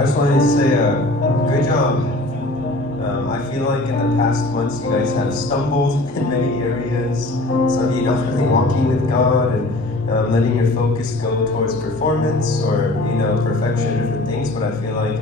I just wanted to say, good job. I feel like in the past months you guys have stumbled in many areas. Some of you not really walking with God and letting your focus go towards performance or perfection, different things. But I feel like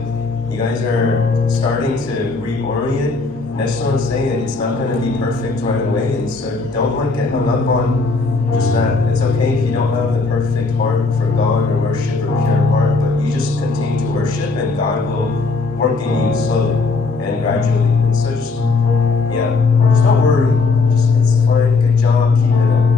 you guys are starting to reorient. I just want to say that it's not going to be perfect right away, and so don't get hung up on just that. It's okay if you don't have the perfect heart for God or worship or pure heart, but you just continue to worship, and God will work in you slowly and gradually. And so just don't worry. It's fine. Good job. Keep it up.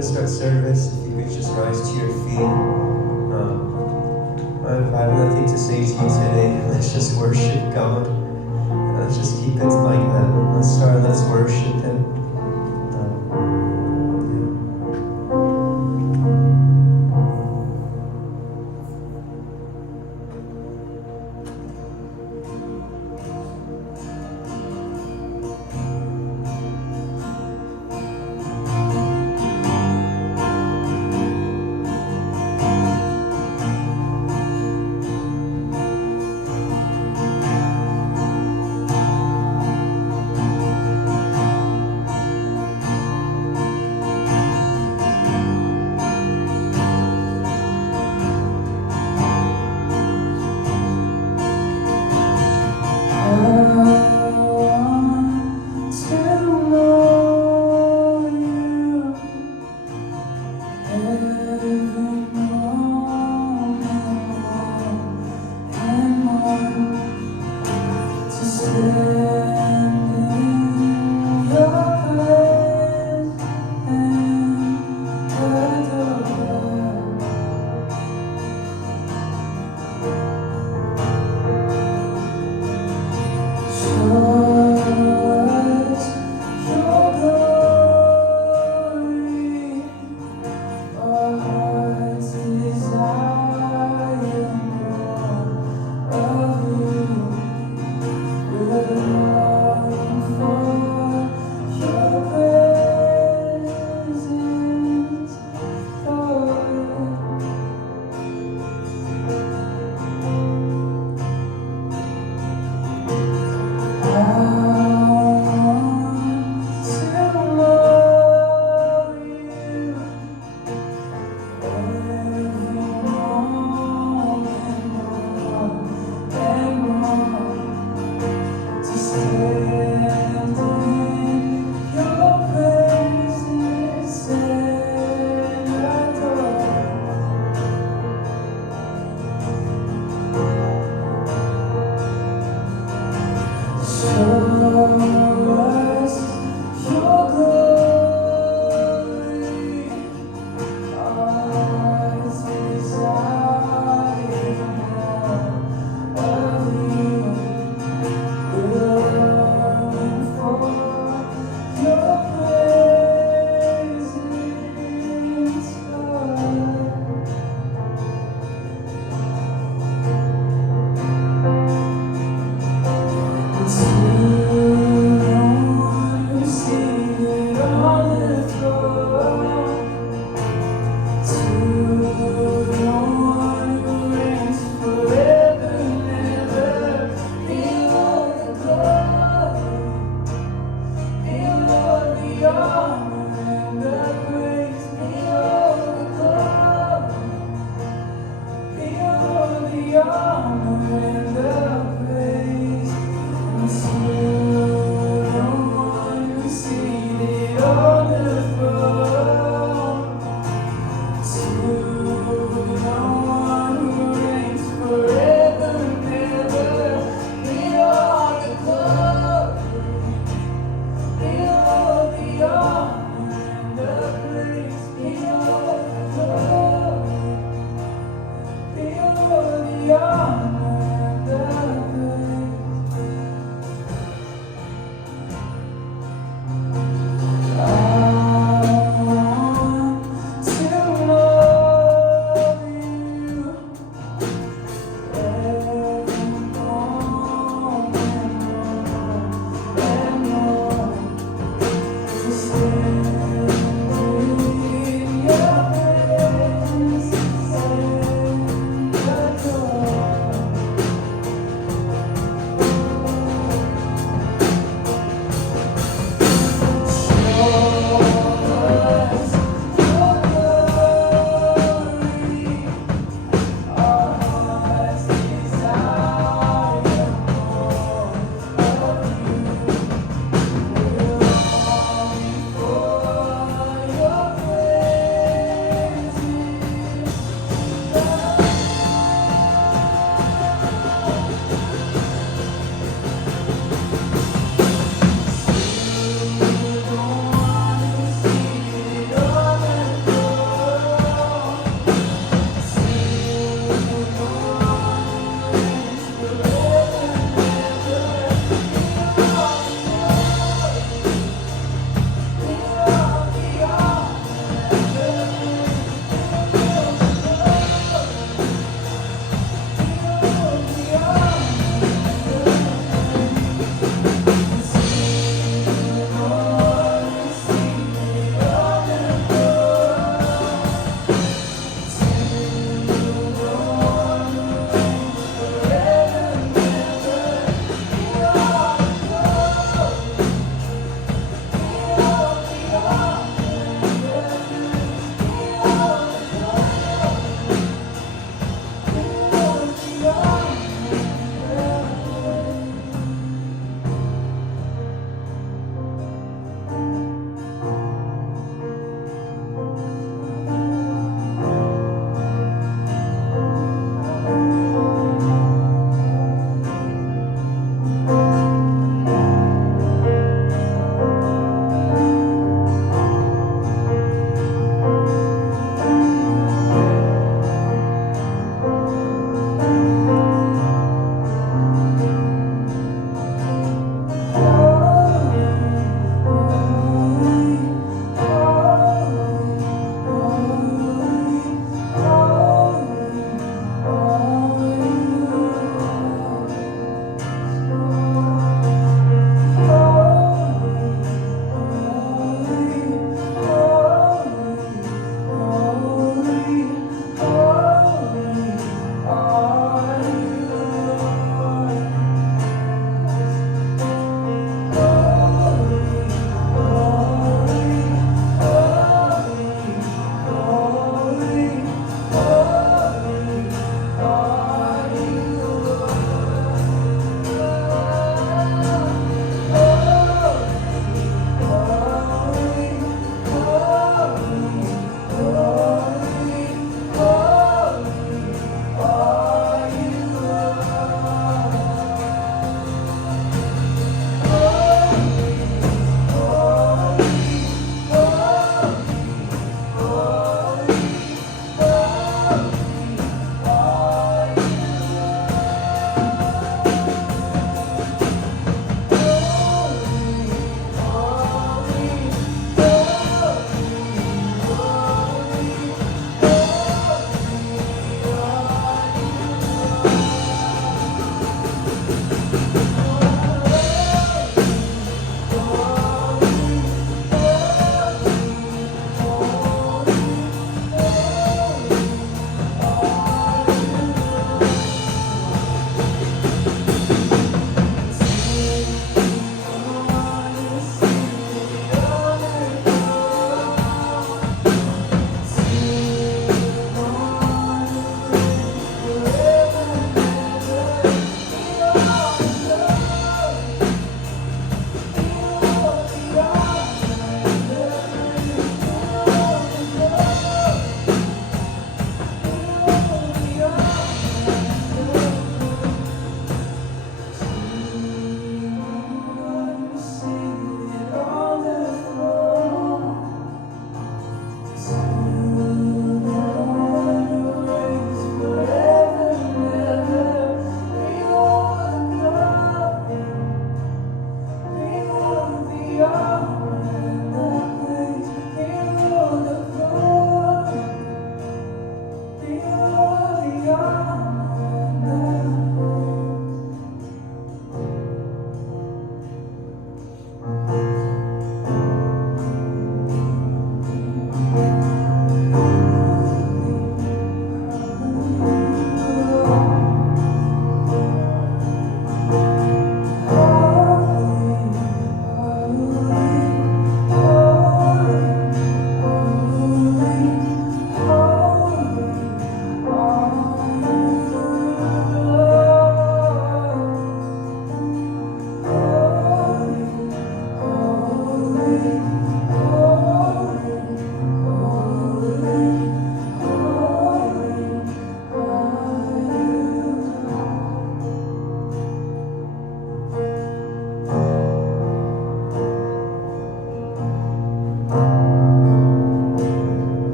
Start service, if you could just rise to your feet. I have nothing to say to you today. Let's just worship God. Let's just keep it like that. Let's worship Him.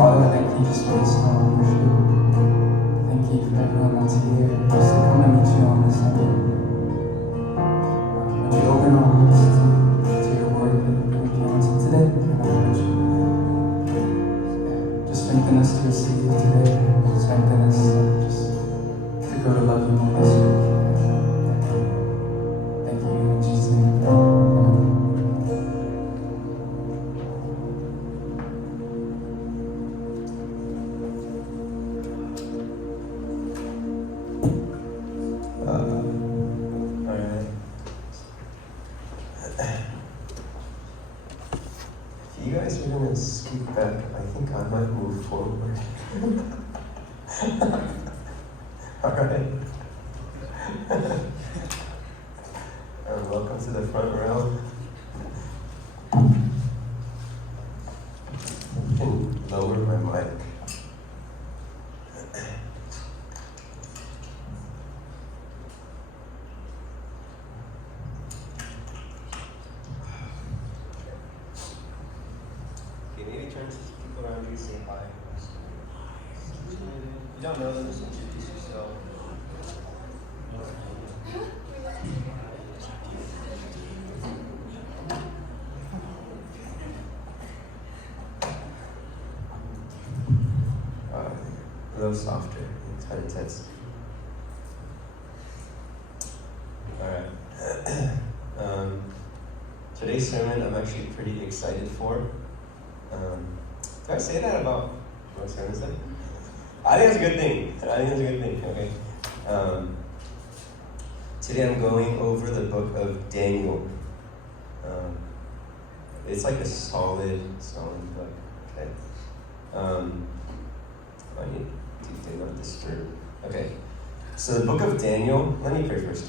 Father, I thank you just for this song of worship. Thank you for everyone that's here, just to come and meet you on this Sunday. Would you open our hearts to your word that we can answer today? And would you just strengthen us to receive today, strengthen us just to grow to love you more this week. Thank you in Jesus' name. Amen. Alright. If you guys are gonna scoot back, I think I might move forward. Alright. Welcome to the front row. You can lower my mic. Okay, maybe turn to people around you and say hi. If you don't know them, just introduce yourself. A little softer, it's kind of intense. Alright. Today's sermon I'm actually pretty excited for. Did I say that about what sermon is that? I think it's a good thing. Okay. Today I'm going over the book of Daniel. It's like a solid book. Okay. I need to do not disturb. Okay. So the book of Daniel, let me pray first.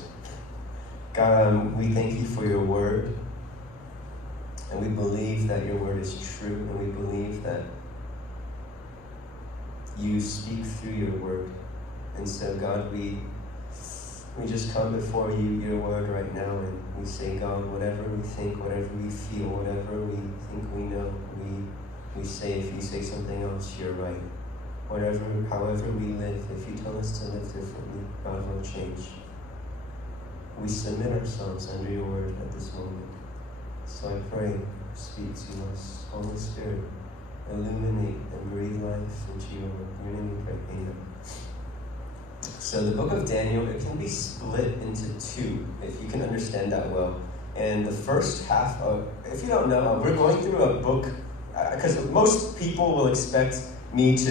God, we thank you for your word. And we believe that your word is true. And we believe that you speak through your word. And so God, we just come before you, your word right now, and we say, God, whatever we think, whatever we feel, whatever we think we know, we say, if you say something else, you're right. However we live, if you tell us to live differently, God will change. We submit ourselves under your word at this moment. So I pray, speak to us. Holy Spirit, illuminate and breathe life into your word. In your name we pray, amen. So the book of Daniel, it can be split into two, if you can understand that well. And the first half of, if you don't know, we're going through a book, because most people will expect me to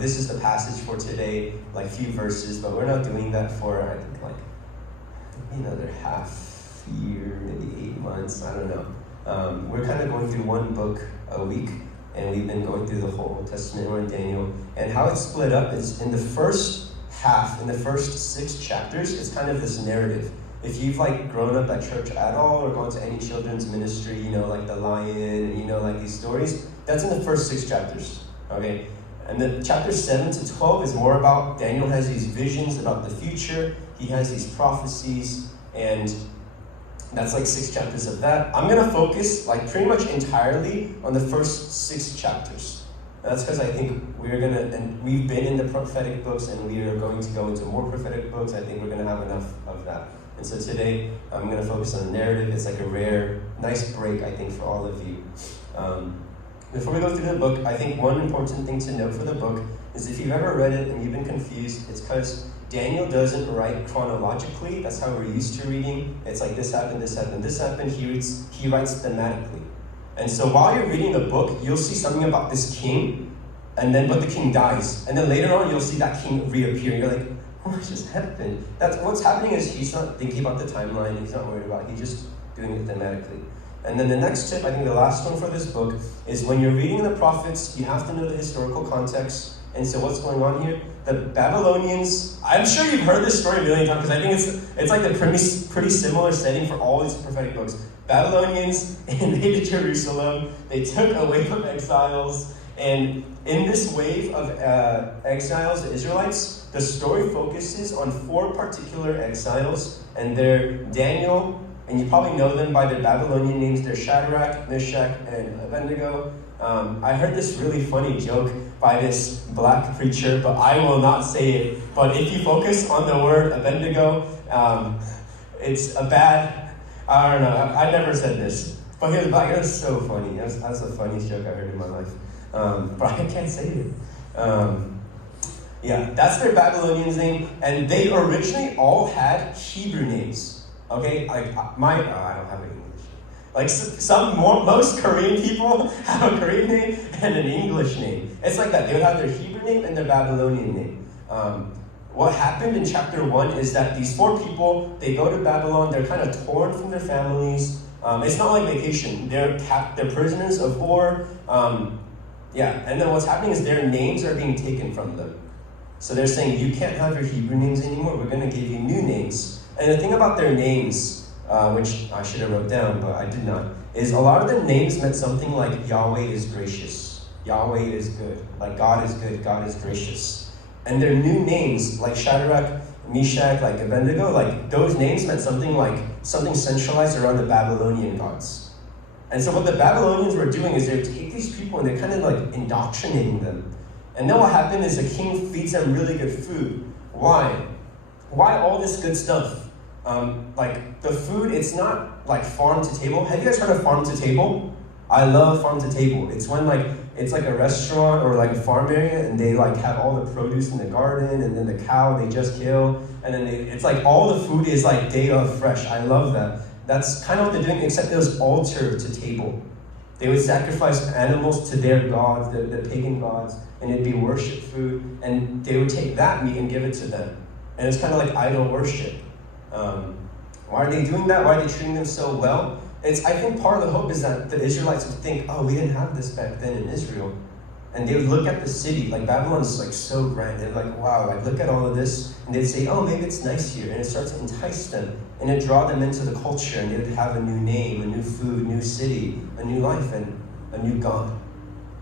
this is the passage for today, like few verses, but we're not doing that for, I think, another half year, maybe 8 months, I don't know. We're kind of going through one book a week, and we've been going through the whole Old Testament. We're in Daniel. And how it's split up is in the first half, in the first 6 chapters, it's kind of this narrative. If you've grown up at church at all or gone to any children's ministry, like the lion, and these stories, that's in the first 6 chapters. Okay, and then chapters 7 to 12 is more about Daniel has these visions about the future. He has these prophecies, and that's 6 chapters of that. I'm gonna focus pretty much entirely on the first 6 chapters. That's because I think we've been in the prophetic books, and we are going to go into more prophetic books. I think we're gonna have enough of that. And so today, I'm gonna focus on the narrative. It's a rare, nice break, I think, for all of you. Before we go through the book, I think one important thing to note for the book is if you've ever read it and you've been confused, it's because Daniel doesn't write chronologically. That's how we're used to reading. It's this happened, this happened, this happened. He writes thematically. And so while you're reading the book, you'll see something about this king, but the king dies. And then later on, you'll see that king reappear. You're like, what just happened? That's what's happening is he's not thinking about the timeline. He's not worried about it. He's just doing it thematically. And then the next tip, I think the last one for this book, is when you're reading the prophets, you have to know the historical context. And so what's going on here? The Babylonians, I'm sure you've heard this story a million times, because I think it's the pretty similar setting for all these prophetic books. Babylonians invaded Jerusalem. They took a wave of exiles. And in this wave of exiles, the Israelites, the story focuses on 4 particular exiles. And they're Daniel, and you probably know them by their Babylonian names. They're Shadrach, Meshach, and Abednego. I heard this really funny joke by this black preacher, but I will not say it. But if you focus on the word Abednego, it's a bad, I don't know, I never said this. But he was black. It was so funny. That's the funniest joke I heard in my life. But I can't say it. Yeah, that's their Babylonians name. And they originally all had Hebrew names. Okay? Like, I don't have an English. Like, most Korean people have a Korean name and an English name. It's like that. They would have their Hebrew name and their Babylonian name. What happened in chapter 1 is that these 4 people, they go to Babylon. They're kind of torn from their families. It's not like vacation. They're prisoners of war. And then what's happening is their names are being taken from them. So they're saying, you can't have your Hebrew names anymore. We're going to give you new names. And the thing about their names, which I should have wrote down, but I did not, is a lot of the names meant something like Yahweh is gracious. Yahweh is good. Like God is good. God is gracious. And their new names, like Shadrach, Meshach, like Abednego, like those names meant something centralized around the Babylonian gods. And so what the Babylonians were doing is they would take these people and they're kind of like indoctrinating them. And then what happened is the king feeds them really good food. Why? Why all this good stuff? Like the food, it's not like farm to table. Have you guys heard of farm to table? I love farm to table. It's when it's like a restaurant or like a farm area and they like have all the produce in the garden and then the cow they just kill. And then it's like all the food is like day of fresh. I love that. That's kind of what they're doing, except it was altar to table. They would sacrifice animals to their gods, the pagan gods, and it'd be worship food, and they would take that meat and give it to them. And it's kind of like idol worship. Why are they doing that? Why are they treating them so well? I think part of the hope is that the Israelites would think, oh, we didn't have this back then in Israel. And they would look at the city, like Babylon's like so grand. They're like, wow, like look at all of this. And they'd say, oh, maybe it's nice here. And it starts to entice them. And it draw them into the culture. And they would have a new name, a new food, new city, a new life, and a new God.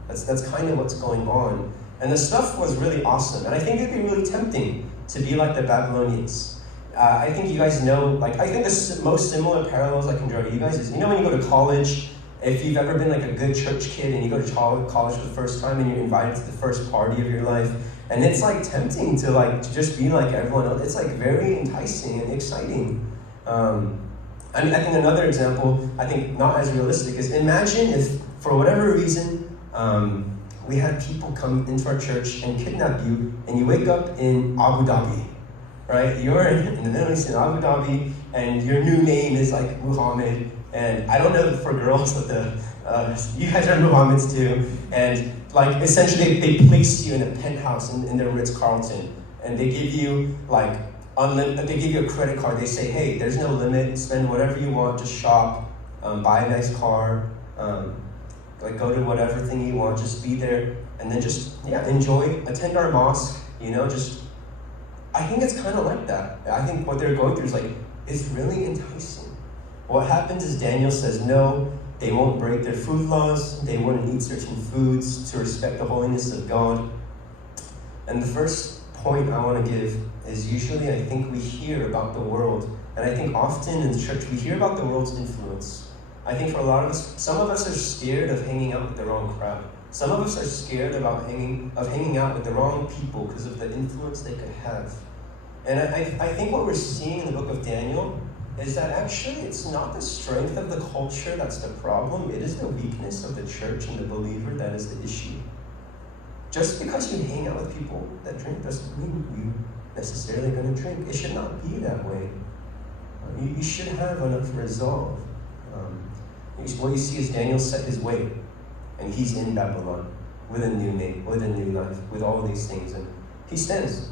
That's kind of what's going on. And the stuff was really awesome. And I think it'd be really tempting to be like the Babylonians. I think you guys know, I think the most similar parallels I can draw to you guys is, when you go to college, if you've ever been like a good church kid and you go to college for the first time and you're invited to the first party of your life, and it's like tempting to just be like everyone else. It's like very enticing and exciting. I think another example, I think not as realistic, is imagine if, for whatever reason, we had people come into our church and kidnap you, and you wake up in Abu Dhabi, right? You're in the Middle East in Abu Dhabi, and your new name is like Muhammad. And I don't know for girls, but you guys are Muhammads too. And essentially they place you in a penthouse in their Ritz-Carlton. And they give you they give you a credit card. They say, hey, there's no limit. Spend whatever you want. Just shop, buy a nice car, go to whatever thing you want. Just be there. And then enjoy, attend our mosque, I think it's kind of like that. I think what they're going through is it's really enticing. What happens is Daniel says, no, they won't break their food laws. They wouldn't eat certain foods to respect the holiness of God. And the first point I want to give is usually I think we hear about the world. And I think often in the church we hear about the world's influence. I think for a lot of us, some of us are scared of hanging out with the wrong crowd. Some of us are scared about hanging out with the wrong people because of the influence they could have. And I think what we're seeing in the book of Daniel is that actually it's not the strength of the culture that's the problem. It is the weakness of the church and the believer that is the issue. Just because you hang out with people that drink doesn't mean you're necessarily going to drink. It should not be that way. You should have enough resolve. What you see is Daniel set his way, and he's in Babylon with a new name, with a new life, with all of these things, and he stands.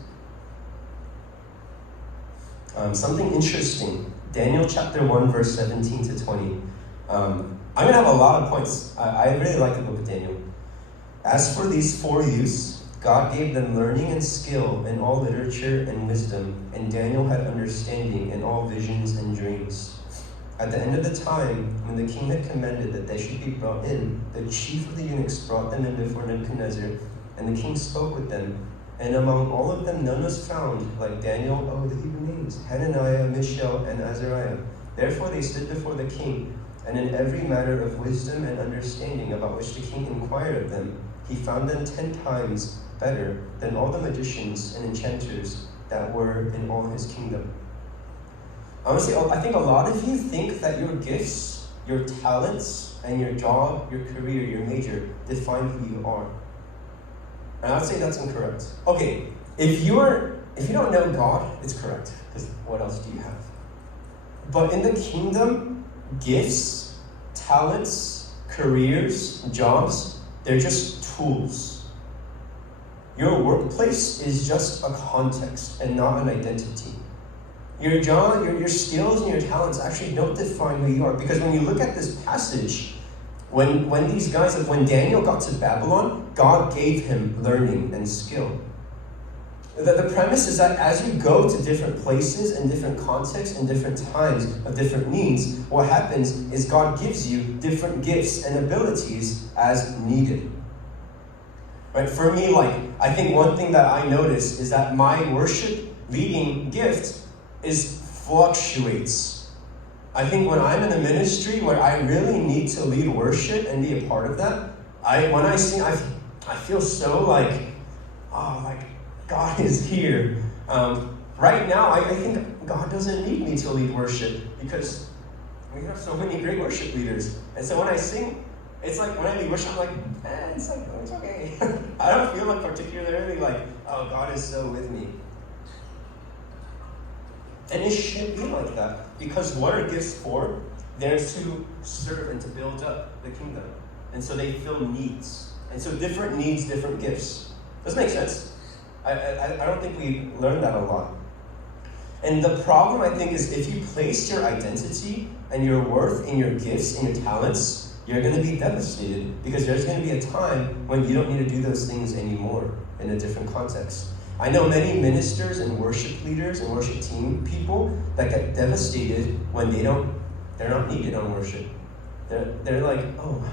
Something interesting. Daniel chapter 1, verse 17 to 20. I'm going to have a lot of points. I really like the book of Daniel. As for these 4 youths, God gave them learning and skill in all literature and wisdom, and Daniel had understanding in all visions and dreams. At the end of the time, when the king had commanded that they should be brought in, the chief of the eunuchs brought them in before Nebuchadnezzar, and the king spoke with them. And among all of them, none was found like Daniel, the Hebrew names, Hananiah, Mishael, and Azariah. Therefore they stood before the king, and in every matter of wisdom and understanding about which the king inquired of them, he found them 10 times better than all the magicians and enchanters that were in all his kingdom. Honestly, I think a lot of you think that your gifts, your talents, and your job, your career, your major define who you are. And I'd say that's incorrect. Okay, if you don't know God, it's correct, because what else do you have? But in the kingdom, gifts, talents, careers, jobs, they're just tools. Your workplace is just a context and not an identity. Your job, your skills and your talents actually don't define who you are. Because when you look at this passage, when Daniel got to Babylon, God gave him learning and skill. The premise is that as you go to different places and different contexts and different times of different needs, what happens is God gives you different gifts and abilities as needed. Right? For me, I think one thing that I notice is that my worship leading gift fluctuates. I think when I'm in a ministry where I really need to lead worship and be a part of that, when I sing, I feel so like God is here. Right now, I think God doesn't need me to lead worship because we have so many great worship leaders. And so when I sing, it's like when I lead worship, I'm like, it's okay. I don't feel particularly oh, God is so with me. And it should be like that, because what are gifts for? They're to serve and to build up the kingdom. And so they fill needs. And so different needs, different gifts. Does that make sense? I don't think we learned that a lot. And the problem, I think, is if you place your identity and your worth in your gifts and your talents, you're going to be devastated, because there's going to be a time when you don't need to do those things anymore in a different context. I know many ministers and worship leaders and worship team people that get devastated when they're not needed on worship. They're like, oh,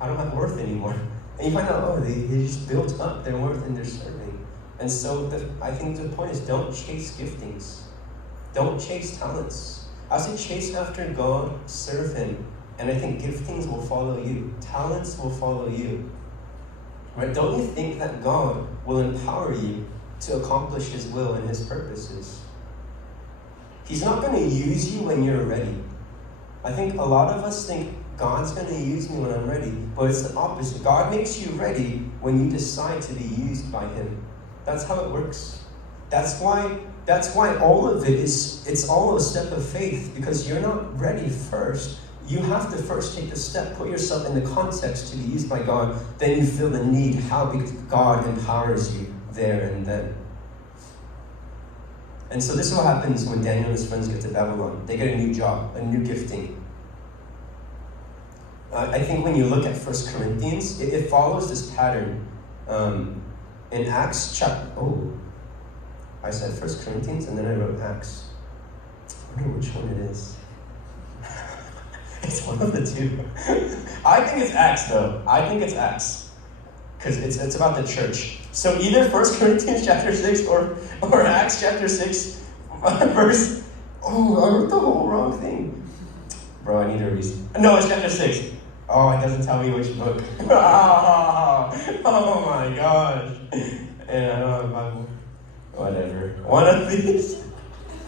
I don't have worth anymore. And you find out, oh, they just built up their worth in their serving. And so I think the point is, don't chase giftings. Don't chase talents. I say chase after God, serve Him. And I think giftings will follow you. Talents will follow you. Right? Don't you think that God will empower you to accomplish His will and His purposes? He's not going to use you when you're ready. I think a lot of us think God's going to use me when I'm ready, but it's the opposite. God makes you ready when you decide to be used by Him. That's how it works. That's why all of it's all a step of faith, because you're not ready first. You have to first take the step, put yourself in the context to be used by God. Then you feel the need. How? Because God empowers you there and then. And so this is what happens when Daniel and his friends get to Babylon. They get a new job, a new gifting. I think when you look at 1 Corinthians, it follows this pattern. In Acts chapter... Oh, I said 1 Corinthians and then I wrote Acts. I wonder which one it is. It's one of the two. I think it's Acts, though. I think it's Acts. Because it's about the church. So either 1 Corinthians chapter 6 or Acts chapter 6 verse... Oh, I wrote the whole wrong thing. Bro, I need a reason. No, it's chapter 6. Oh, it doesn't tell me which book. Oh my gosh. And I don't have a Bible. Whatever. One of these.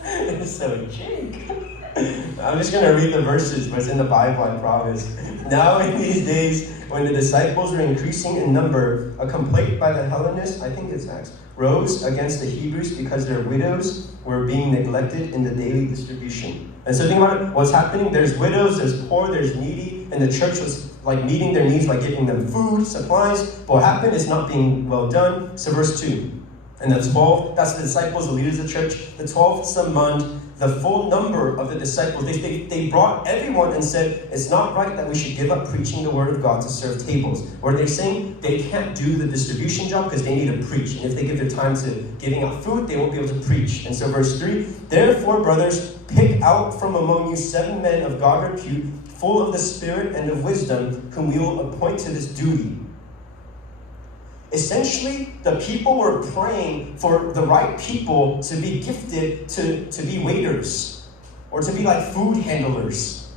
It's so Jake. I'm just going to read the verses, but it's in the Bible, I promise. Now in these days, when the disciples were increasing in number, a complaint by the Hellenists, I think it's Acts, rose against the Hebrews because their widows were being neglected in the daily distribution. And so think about it, what's happening? There's widows, there's poor, there's needy, and the church was meeting their needs by giving them food, supplies. But what happened is not being well done. So verse 2. And the 12, that's the disciples, the leaders of the church, the 12 summoned the full number of the disciples. They brought everyone and said, it's not right that we should give up preaching the word of God to serve tables. What are they saying? They can't do the distribution job because they need to preach. And if they give their time to giving out food, they won't be able to preach. And so verse 3, therefore, brothers, pick out from among you 7 men of God repute, full of the Spirit and of wisdom, whom we will appoint to this duty. Essentially, the people were praying for the right people to be gifted to be waiters. or to be like food handlers.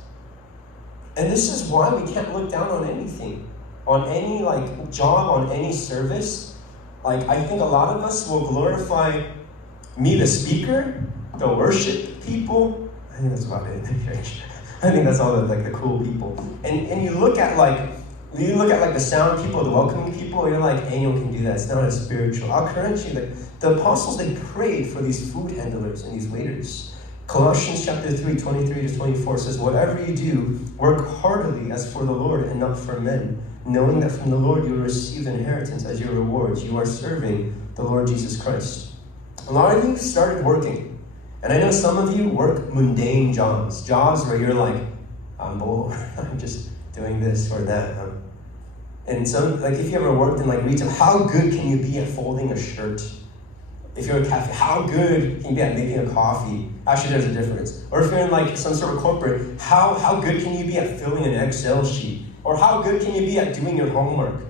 And this is why we can't look down on anything, on any like job, on any service. Like, I think a lot of us will glorify me, the speaker, the worship people. I think that's about it. I think that's all the cool people. And you look at like the sound people, the welcoming people, you're like, Daniel can do that. It's not as spiritual. I'll encourage you, the apostles, they prayed for these food handlers and these waiters. Colossians chapter 3, 23 to 24 says, whatever you do, work heartily as for the Lord and not for men, knowing that from the Lord you will receive an inheritance as your rewards. You are serving the Lord Jesus Christ. A lot of you started working. And I know some of you work mundane jobs where you're like, I'm bored, I'm just doing this or that. And some, like if you ever worked in like retail, how good can you be at folding a shirt? If you're a cafe, how good can you be at making a coffee? Actually, there's a difference. Or if you're in like some sort of corporate, how good can you be at filling an Excel sheet? Or how good can you be at doing your homework?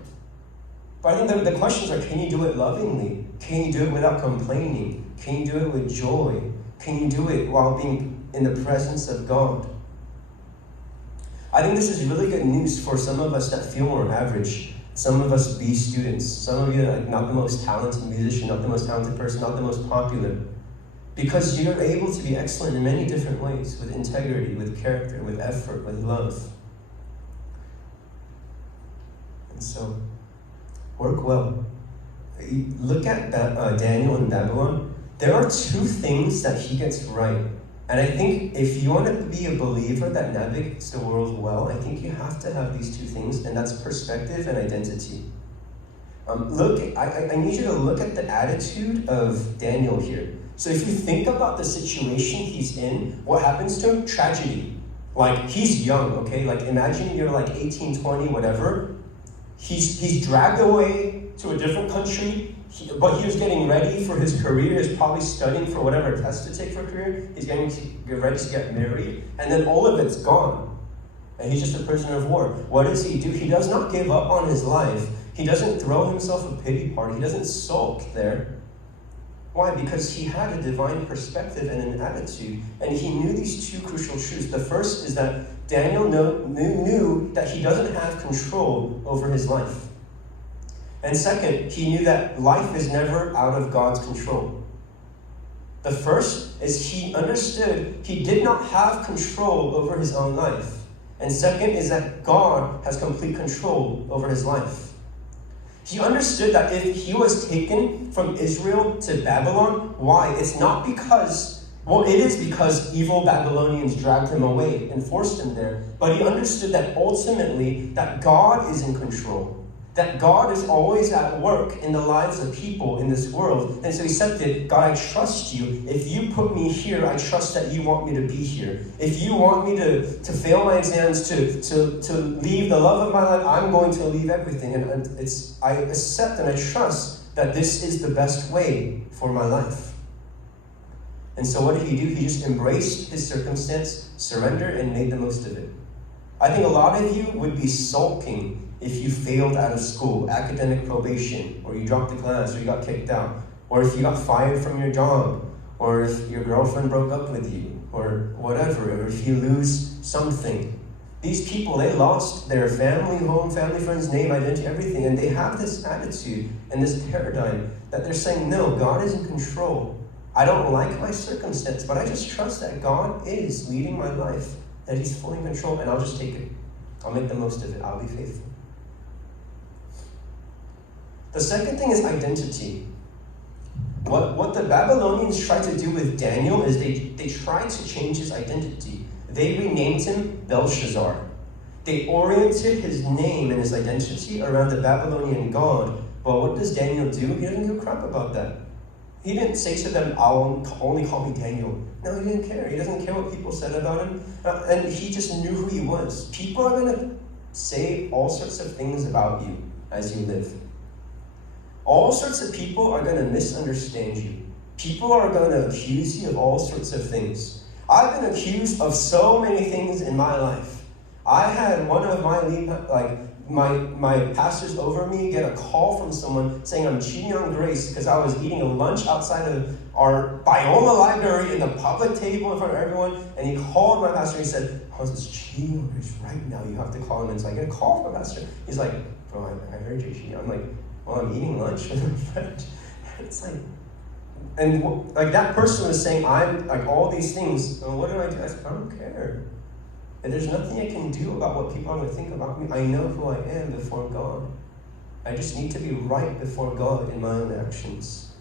But I think the questions are, can you do it lovingly? Can you do it without complaining? Can you do it with joy? Can you do it while being in the presence of God? I think this is really good news for some of us that feel more average. Some of us B students. Some of you are like not the most talented musician, not the most talented person, not the most popular. Because you're able to be excellent in many different ways, with integrity, with character, with effort, with love. And so, work well. Look at Daniel in Babylon. There are two things that he gets right. And I think if you want to be a believer that navigates the world well, I think you have to have these two things, and that's perspective and identity. I need you to look at the attitude of Daniel here. So if you think about the situation he's in, what happens to him? Tragedy. Like, he's young, okay? Like, imagine you're like 18, 20, whatever. He's dragged away to a different country, but he was getting ready for his career. He's probably studying for whatever test to take for a career. He's getting to get ready to get married, and then all of it's gone. And he's just a prisoner of war. What does he do? He does not give up on his life. He doesn't throw himself a pity party. He doesn't sulk there. Why? Because he had a divine perspective and an attitude, and he knew these two crucial truths. The first is that Daniel knew that he doesn't have control over his life. And second, he knew that life is never out of God's control. The first is he understood he did not have control over his own life. And second is that God has complete control over his life. He understood that if he was taken from Israel to Babylon, why? It's not because, well, it is because evil Babylonians dragged him away and forced him there. But he understood that ultimately that God is in control. That God is always at work in the lives of people in this world. And so he said that, God, I trust you. If you put me here, I trust that you want me to be here. If you want me to fail my exams, to leave the love of my life, I'm going to leave everything. And I accept and I trust that this is the best way for my life. And so what did he do? He just embraced his circumstance, surrendered, and made the most of it. I think a lot of you would be sulking if you failed out of school, academic probation, or you dropped a class, or you got kicked out, or if you got fired from your job, or if your girlfriend broke up with you, or whatever, or if you lose something. These people, they lost their family, home, family, friends, name, identity, everything, and they have this attitude and this paradigm that they're saying, no, God is in control. I don't like my circumstance, but I just trust that God is leading my life, that he's fully in control, and I'll just take it. I'll make the most of it. I'll be faithful. The second thing is identity. What the Babylonians tried to do with Daniel is they tried to change his identity. They renamed him Belshazzar. They oriented his name and his identity around the Babylonian god. But what does Daniel do? He doesn't give a crap about that. He didn't say to them, only call me Daniel. No, he didn't care. He doesn't care what people said about him. And he just knew who he was. People are going to say all sorts of things about you as you live. All sorts of people are going to misunderstand you. People are going to accuse you of all sorts of things. I've been accused of so many things in my life. I had one of my my pastors over me get a call from someone saying I'm cheating on grace because I was eating a lunch outside of our Bioma library in the public table in front of everyone. And he called my pastor and he said, I was cheating on grace right now. You have to call him. And so I get a call from my pastor. He's like, bro, I heard you cheating. I'm like, well, I'm eating lunch with a friend. It's like, and like that person was saying, I'm like all these things. And what do? I said, I don't care. And there's nothing I can do about what people are going to think about me. I know who I am before God. I just need to be right before God in my own actions.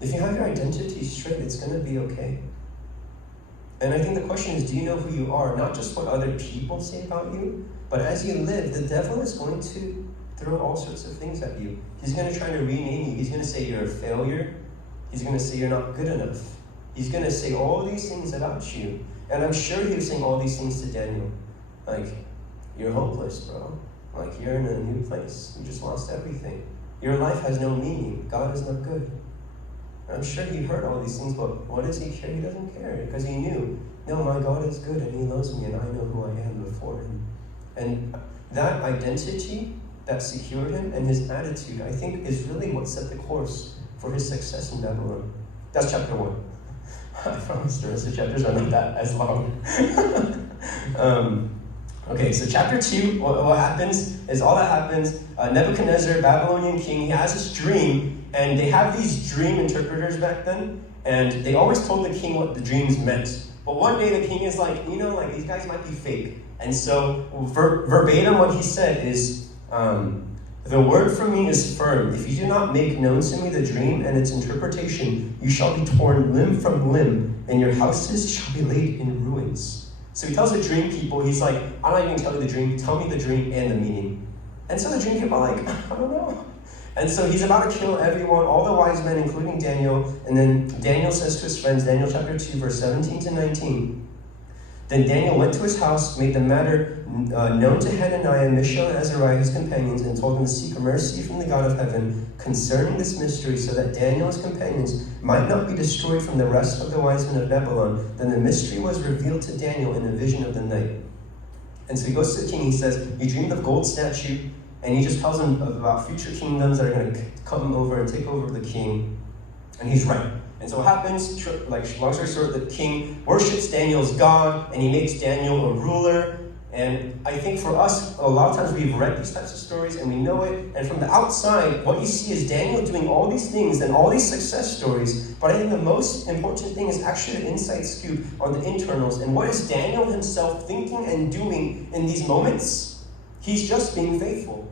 If you have your identity straight, it's going to be okay. And I think the question is, do you know who you are? Not just what other people say about you, but as you live, the devil is going to throw all sorts of things at you. He's going to try to rename you. He's going to say you're a failure. He's going to say you're not good enough. He's going to say all these things about you. And I'm sure he was saying all these things to Daniel. Like, you're hopeless, bro. Like, you're in a new place. You just lost everything. Your life has no meaning. God is not good. I'm sure he heard all these things, but what does he care? He doesn't care because he knew, no, my God is good and he loves me and I know who I am before him. And that identity that secured him and his attitude, I think, is really what set the course for his success in Babylon. That's chapter 1. I promise the rest of the chapters are not that as long. Okay, so chapter 2, what happens is all that happens, Nebuchadnezzar, Babylonian king, he has this dream, and they have these dream interpreters back then, and they always told the king what the dreams meant. But one day the king is like, like these guys might be fake. And so verbatim what he said is, the word from me is firm. If you do not make known to me the dream and its interpretation, you shall be torn limb from limb, and your houses shall be laid in ruins. So he tells the dream people, he's like, I'm not even telling you the dream, tell me the dream and the meaning. And so the dream people are like, I don't know. And so he's about to kill everyone, all the wise men, including Daniel. And then Daniel says to his friends, Daniel chapter 2, verse 17 to 19, then Daniel went to his house, made the matter known to Hananiah, Mishael, and Azariah, his companions, and told them to seek mercy from the God of heaven concerning this mystery, so that Daniel and his companions might not be destroyed from the rest of the wise men of Babylon. Then the mystery was revealed to Daniel in a vision of the night. And so he goes to the king, he says, you dreamed of gold statue, and he just tells him about future kingdoms that are going to come over and take over the king. And he's right. And so what happens, like long story short, the king worships Daniel's God, and he makes Daniel a ruler. And I think for us, a lot of times we've read these types of stories and we know it. And from the outside, what you see is Daniel doing all these things and all these success stories. But I think the most important thing is actually the inside scoop on the internals. And what is Daniel himself thinking and doing in these moments? He's just being faithful.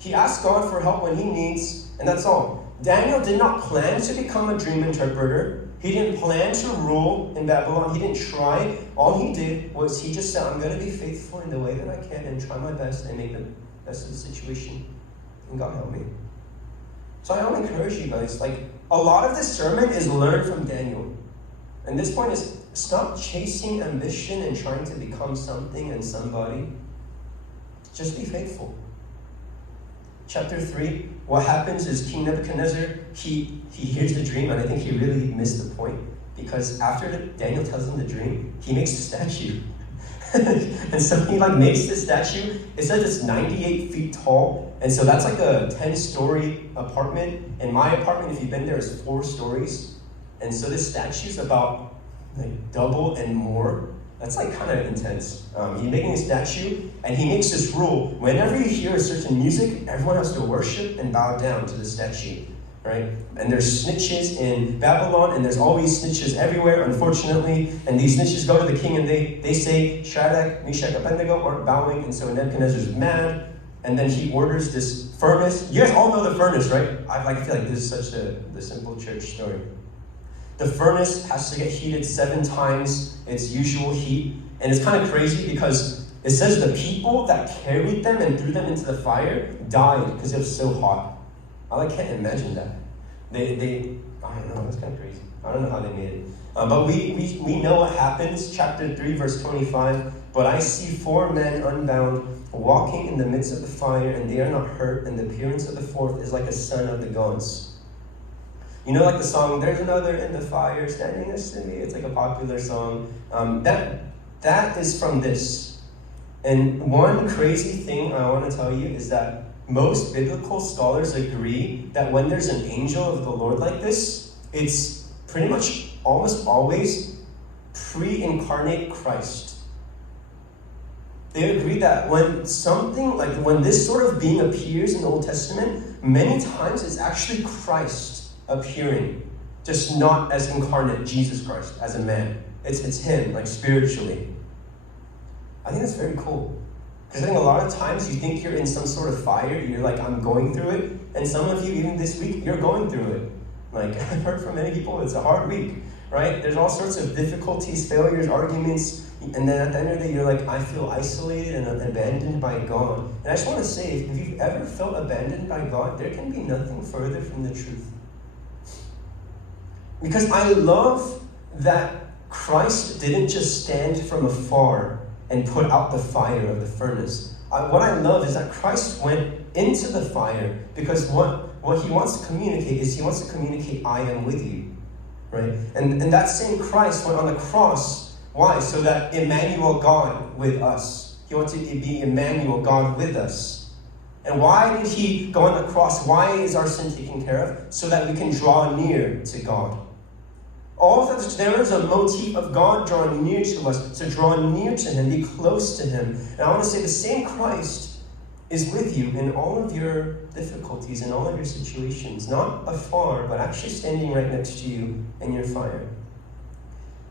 He asks God for help when he needs, and that's all. Daniel did not plan to become a dream interpreter. He didn't plan to rule in Babylon. He didn't try. All he did was he just said, I'm going to be faithful in the way that I can and try my best and make the best of the situation. And God help me. So I want to encourage you guys, like, a lot of this sermon is learned from Daniel. And this point is, stop chasing ambition and trying to become something and somebody. Just be faithful. Chapter 3, what happens is King Nebuchadnezzar, he hears the dream, and I think he really missed the point, because after Daniel tells him the dream, he makes a statue. And so he makes this statue. It says it's 98 feet tall, and so that's like a 10-story apartment. And my apartment, if you've been there, is 4 stories. And so this statue's about double and more. That's kind of intense. He's making a statue, and he makes this rule. Whenever you hear a certain music, everyone has to worship and bow down to the statue, right? And there's snitches in Babylon, and there's always snitches everywhere, unfortunately. And these snitches go to the king, and they say, Shadrach, Meshach, Abednego aren't bowing, and so Nebuchadnezzar's mad. And then he orders this furnace. You guys all know the furnace, right? I feel like this is such the simple church story. The furnace has to get heated 7 times its usual heat. And it's kind of crazy because it says the people that carried them and threw them into the fire died because it was so hot. I can't imagine that. They I don't know, that's kind of crazy. I don't know how they made it. But we know what happens. Chapter 3, verse 25. But I see 4 men unbound, walking in the midst of the fire, and they are not hurt, and the appearance of the 4th is like a son of the gods. You know, like the song, there's another in the fire standing next to me. It's like a popular song. That is from this. And one crazy thing I want to tell you is that most biblical scholars agree that when there's an angel of the Lord like this, it's pretty much almost always pre-incarnate Christ. They agree that when this sort of being appears in the Old Testament, many times it's actually Christ appearing, just not as incarnate Jesus Christ, as a man. It's him, like spiritually. I think that's very cool. Because I think a lot of times you think you're in some sort of fire, you're like, I'm going through it. And some of you, even this week, you're going through it. Like, I've heard from many people, it's a hard week, right? There's all sorts of difficulties, failures, arguments. And then at the end of the day, you're like, I feel isolated and abandoned by God. And I just want to say, if you've ever felt abandoned by God, there can be nothing further from the truth. Because I love that Christ didn't just stand from afar and put out the fire of the furnace. What I love is that Christ went into the fire because what he wants to communicate is he wants to communicate, I am with you, right? And that same Christ went on the cross. Why? So that Emmanuel, God with us. He wanted to be Emmanuel, God with us. And why did he go on the cross? Why is our sin taken care of? So that we can draw near to God. All of that, there is a motif of God drawing near to us, to draw near to him, be close to him. And I want to say the same Christ is with you in all of your difficulties, in all of your situations. Not afar, but actually standing right next to you in your fire.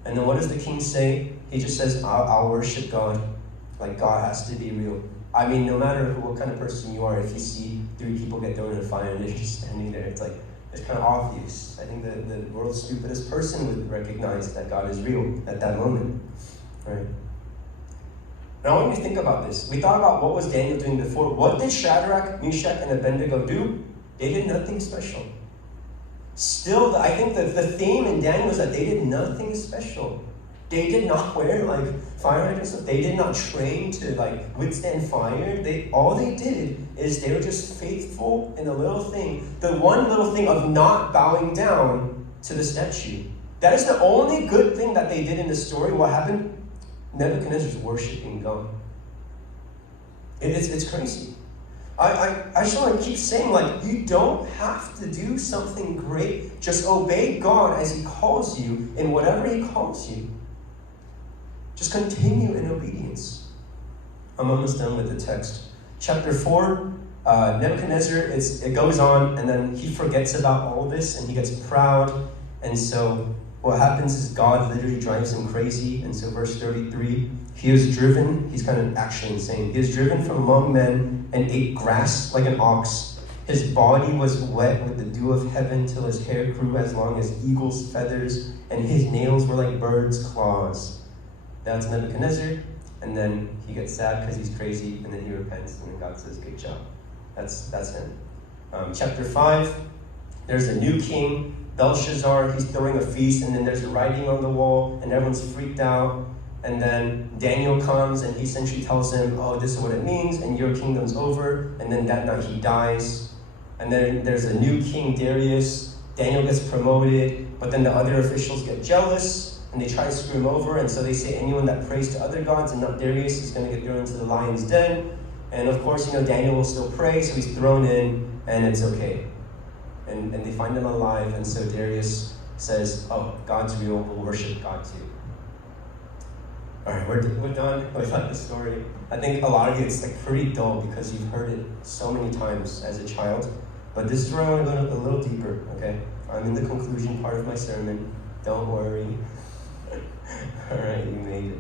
And then what does the king say? He just says, I'll worship God. Like God has to be real. I mean, no matter what kind of person you are, if you see 3 people get thrown in a fire and they're just standing there, it's kind of obvious. I think the world's stupidest person would recognize that God is real at that moment, right? Now I want you to think about this. We thought about what was Daniel doing before. What did Shadrach, Meshach, and Abednego do? They did nothing special. Still, I think that the theme in Daniel is that they did nothing special. They did not wear fire hydrants. They did not train to withstand fire. All they did is they were just faithful in the little thing. The one little thing of not bowing down to the statue. That is the only good thing that they did in the story. What happened? Nebuchadnezzar's worshiping God. It's crazy. I just want to keep saying, you don't have to do something great. Just obey God as he calls you in whatever he calls you. Just continue in obedience. I'm almost done with the text. Chapter 4, Nebuchadnezzar, it goes on, and then he forgets about all this, and he gets proud. And so what happens is God literally drives him crazy. And so verse 33, he's kind of actually insane. He is driven from among men and ate grass like an ox. His body was wet with the dew of heaven till his hair grew as long as eagle's feathers, and his nails were like birds' claws. That's Nebuchadnezzar, and then he gets sad because he's crazy, and then he repents, and then God says, good job. That's him. Chapter 5, there's a new king, Belshazzar. He's throwing a feast, and then there's writing on the wall, and everyone's freaked out. And then Daniel comes, and he essentially tells him, oh, this is what it means, and your kingdom's over. And then that night he dies. And then there's a new king, Darius. Daniel gets promoted, but then the other officials get jealous, and they try to screw him over, and so they say anyone that prays to other gods and not Darius is going to get thrown into the lion's den. And of course, Daniel will still pray, so he's thrown in, and it's okay. And they find him alive, and so Darius says, oh, God's real, we'll worship God too. All right, we're done with the story. I think a lot of you, it's pretty dull because you've heard it so many times as a child. But this is where I want to go a little deeper, okay? I'm in the conclusion part of my sermon. Don't worry. All right, you made it.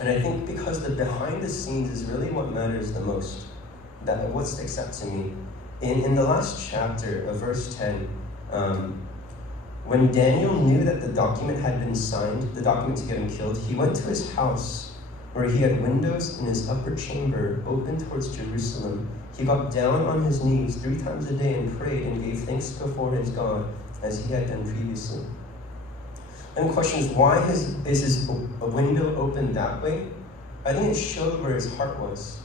And I think because the behind the scenes is really what matters the most. What sticks out to me. In the last chapter of verse 10, when Daniel knew that the document had been signed, the document to get him killed, he went to his house where he had windows in his upper chamber open towards Jerusalem. He got down on his knees 3 times a day and prayed and gave thanks before his God as he had done previously. And the question is, why is his window open that way? I think it showed where his heart was.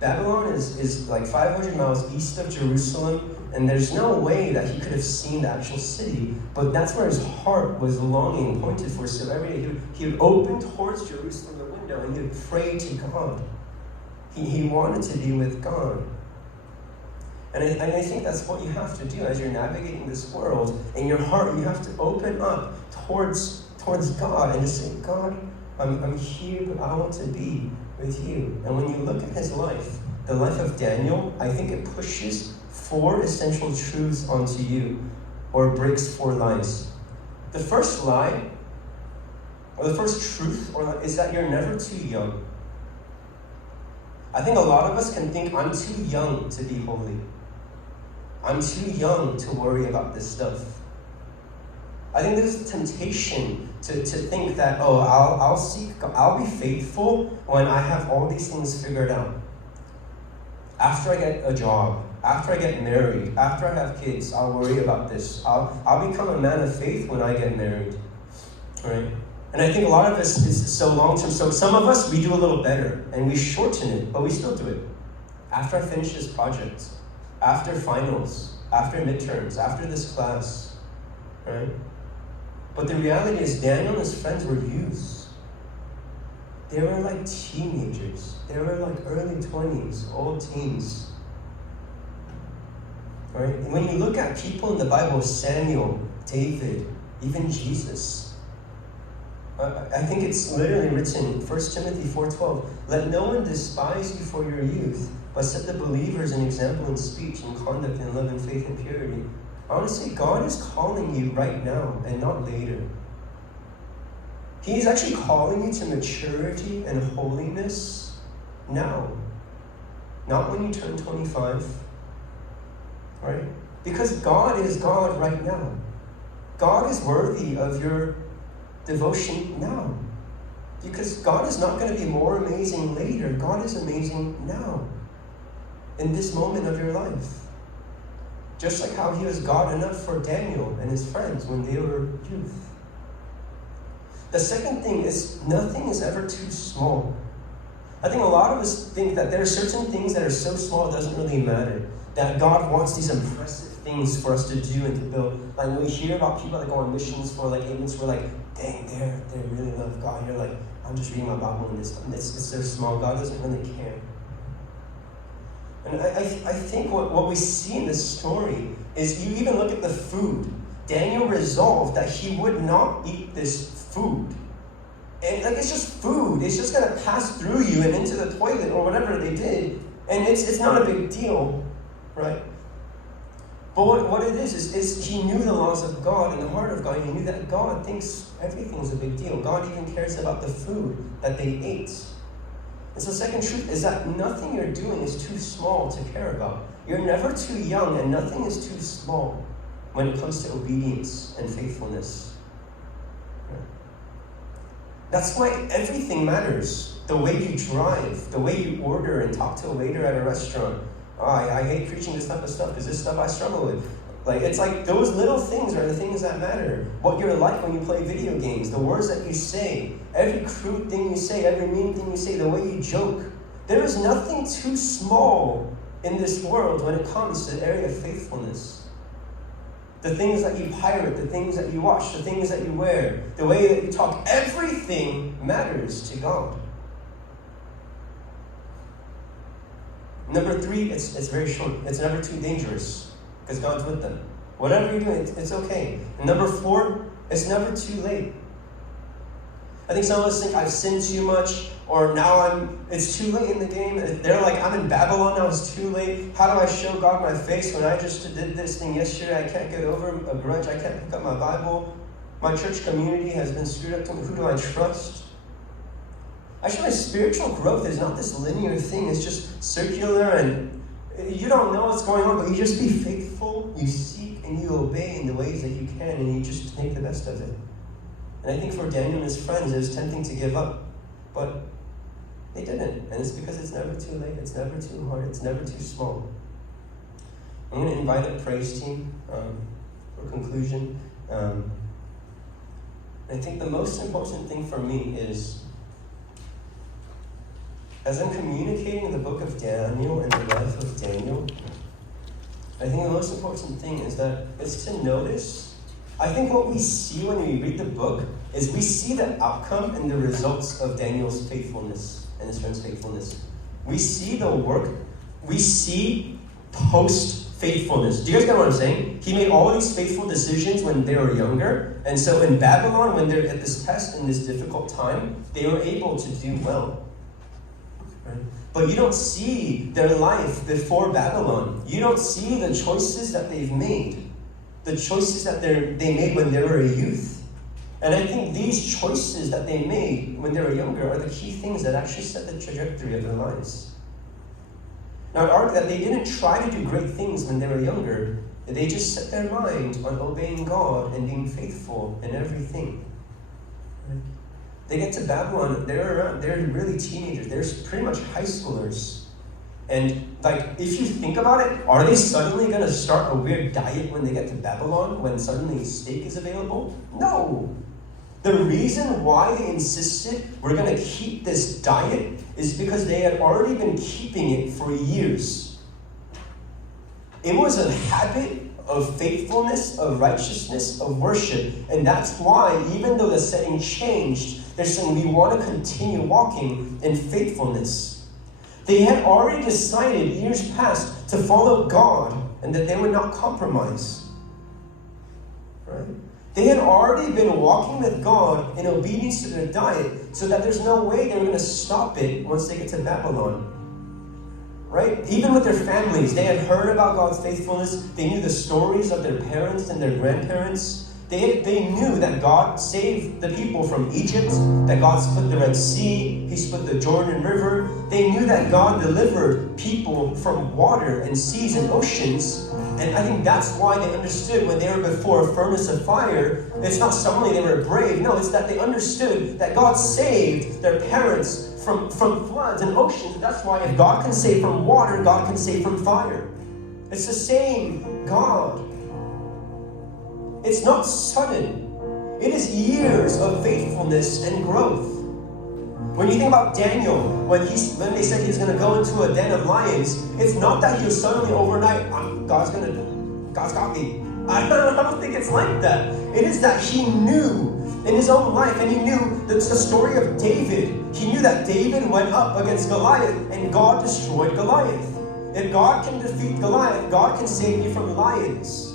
Babylon is 500 miles east of Jerusalem, and there's no way that he could have seen the actual city, but that's where his heart was longing, pointed for. So every day he would open towards Jerusalem the window, and he would pray to God. He wanted to be with God. And I think that's what you have to do as you're navigating this world. In your heart, you have to open up towards God and just say, God, I'm here, but I want to be with you. And when you look at his life, the life of Daniel, I think it pushes 4 essential truths onto you, or breaks 4 lies. The first lie, or the first truth, is that you're never too young. I think a lot of us can think, I'm too young to be holy. I'm too young to worry about this stuff. I think there's a temptation to think that, I'll be faithful when I have all these things figured out. After I get a job, after I get married, after I have kids, I'll worry about this. I'll become a man of faith when I get married, right? And I think a lot of us is so long-term. So some of us, we do a little better, and we shorten it, but we still do it. After I finish this project, after finals, after midterms, after this class, right? But the reality is Daniel and his friends were youths. They were like teenagers. They were like early 20s, old teens. Right? And when you look at people in the Bible, Samuel, David, even Jesus, I think it's literally written, 1 Timothy 4:12, let no one despise you for your youth, but set the believers an example in speech and conduct and love and faith and purity. Honestly, God is calling you right now and not later. He's actually calling you to maturity and holiness now. Not when you turn 25. Right? Because God is God right now. God is worthy of your devotion now. Because God is not going to be more amazing later. God is amazing now. In this moment of your life. Just like how he was God enough for Daniel and his friends when they were youth. The second thing is, nothing is ever too small. I think a lot of us think that there are certain things that are so small it doesn't really matter. That God wants these impressive things for us to do and to build. Like when we hear about people that go on missions for like 8 months, we're like, dang, they really love God. You're like, I'm just reading my Bible and it's so small. God doesn't really care. And I think what we see in this story is, you even look at the food. Daniel resolved that he would not eat this food. And like, it's just food. It's just going to pass through you and into the toilet or whatever they did. And it's not a big deal, right? But what it is he knew the laws of God and the heart of God. And he knew that God thinks everything's a big deal. God even cares about the food that they ate. And so the second truth is that nothing you're doing is too small to care about. You're never too young, and nothing is too small when it comes to obedience and faithfulness. That's why everything matters. The way you drive, the way you order and talk to a waiter at a restaurant. Oh, I hate preaching this type of stuff because this stuff I struggle with. Like, it's like those little things are the things that matter. What you're like when you play video games, the words that you say, every crude thing you say, every mean thing you say, the way you joke. There is nothing too small in this world when it comes to the area of faithfulness. The things that you pirate, the things that you watch, the things that you wear, the way that you talk, everything matters to God. Number 3, it's very short. It's never too dangerous. Because God's with them. Whatever you're doing, it's okay. And number 4, it's never too late. I think some of us think I've sinned too much, or now it's too late in the game. They're like, I'm in Babylon now, it's too late. How do I show God my face when I just did this thing yesterday? I can't get over a grudge. I can't pick up my Bible. My church community has been screwed up. Who do I trust? Actually, spiritual growth is not this linear thing. It's just circular, and you don't know what's going on, but you just be faithful, you seek, and you obey in the ways that you can, and you just make the best of it. And I think for Daniel and his friends, it was tempting to give up, but they didn't. And it's because it's never too late, it's never too hard, it's never too small. I'm going to invite a praise team for conclusion. I think the most important thing for me is, as I'm communicating the book of Daniel and the life of Daniel, I think the most important thing is that it's to notice. I think what we see when we read the book is we see the outcome and the results of Daniel's faithfulness and his friend's faithfulness. We see the work, we see post-faithfulness. Do you guys get what I'm saying? He made all these faithful decisions when they were younger, and so in Babylon, when they're at this test in this difficult time, they were able to do well. Right? But you don't see their life before Babylon. You don't see the choices that they've made. The choices that they made when they were a youth. And I think these choices that they made when they were younger are the key things that actually set the trajectory of their lives. Now, I'd argue that they didn't try to do great things when they were younger. They just set their mind on obeying God and being faithful in everything. They get to Babylon, they're really teenagers. They're pretty much high schoolers. And if you think about it, are they suddenly going to start a weird diet when they get to Babylon, when suddenly steak is available? No. The reason why they insisted we're going to keep this diet is because they had already been keeping it for years. It was a habit of faithfulness, of righteousness, of worship. And that's why, even though the setting changed, they're saying we want to continue walking in faithfulness. They had already decided years past to follow God and that they would not compromise. Right? They had already been walking with God in obedience to their diet, so that there's no way they were going to stop it once they get to Babylon. Right? Even with their families, they had heard about God's faithfulness. They knew the stories of their parents and their grandparents. They knew that God saved the people from Egypt, that God split the Red Sea, He split the Jordan River. They knew that God delivered people from water and seas and oceans. And I think that's why they understood when they were before a furnace of fire, it's not suddenly they were brave. No, it's that they understood that God saved their parents from floods and oceans. That's why if God can save from water, God can save from fire. It's the same God. It's not sudden. It is years of faithfulness and growth. When you think about Daniel, when they said he's going to go into a den of lions, it's not that he was suddenly overnight, God's got me. I don't think it's like that. It is that he knew in his own life, and he knew that's the story of David. He knew that David went up against Goliath, and God destroyed Goliath. If God can defeat Goliath, God can save you from lions.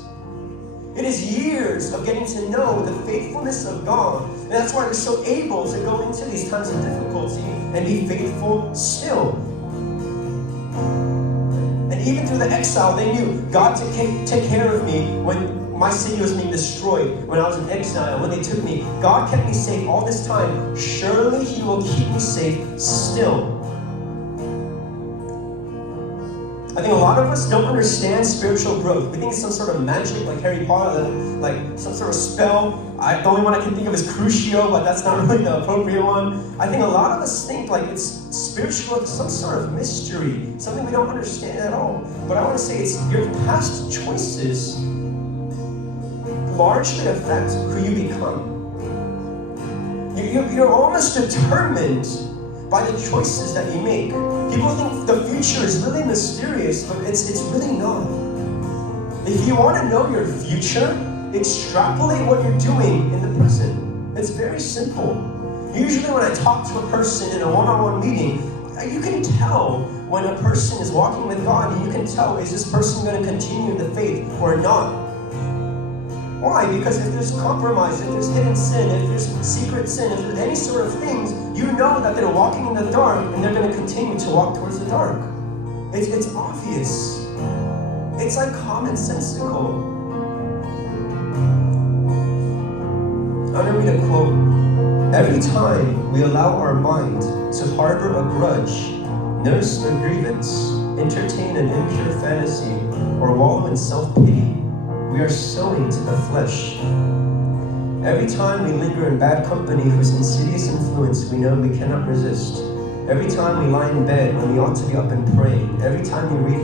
It is years of getting to know the faithfulness of God. And that's why they're so able to go into these times of difficulty and be faithful still. And even through the exile, they knew God to take care of me when my city was being destroyed, when I was in exile, when they took me. God kept me safe all this time. Surely He will keep me safe still. I think a lot of us don't understand spiritual growth. We think it's some sort of magic, like Harry Potter, like some sort of spell. The only one I can think of is Crucio, but that's not really the appropriate one. I think a lot of us think like it's spiritual growth is some sort of mystery, something we don't understand at all. But I want to say it's your past choices largely affect who you become. You're almost determined by the choices that you make. People think the future is really mysterious, but it's really not. If you want to know your future, extrapolate what you're doing in the present. It's very simple. Usually when I talk to a person in a one-on-one meeting, you can tell when a person is walking with God, and you can tell, is this person going to continue in the faith or not? Why? Because if there's compromise, if there's hidden sin, if there's secret sin, if there's any sort of things, you know that they're walking in the dark and they're going to continue to walk towards the dark. It's obvious. It's like commonsensical. I'm going to read a quote. Every time we allow our mind to harbor a grudge, nurse a grievance, entertain an impure fantasy, or wallow in self-pity, we are sowing to the flesh. Every time we linger in bad company whose insidious influence we know we cannot resist. Every time we lie in bed when we ought to be up and praying. Every time we read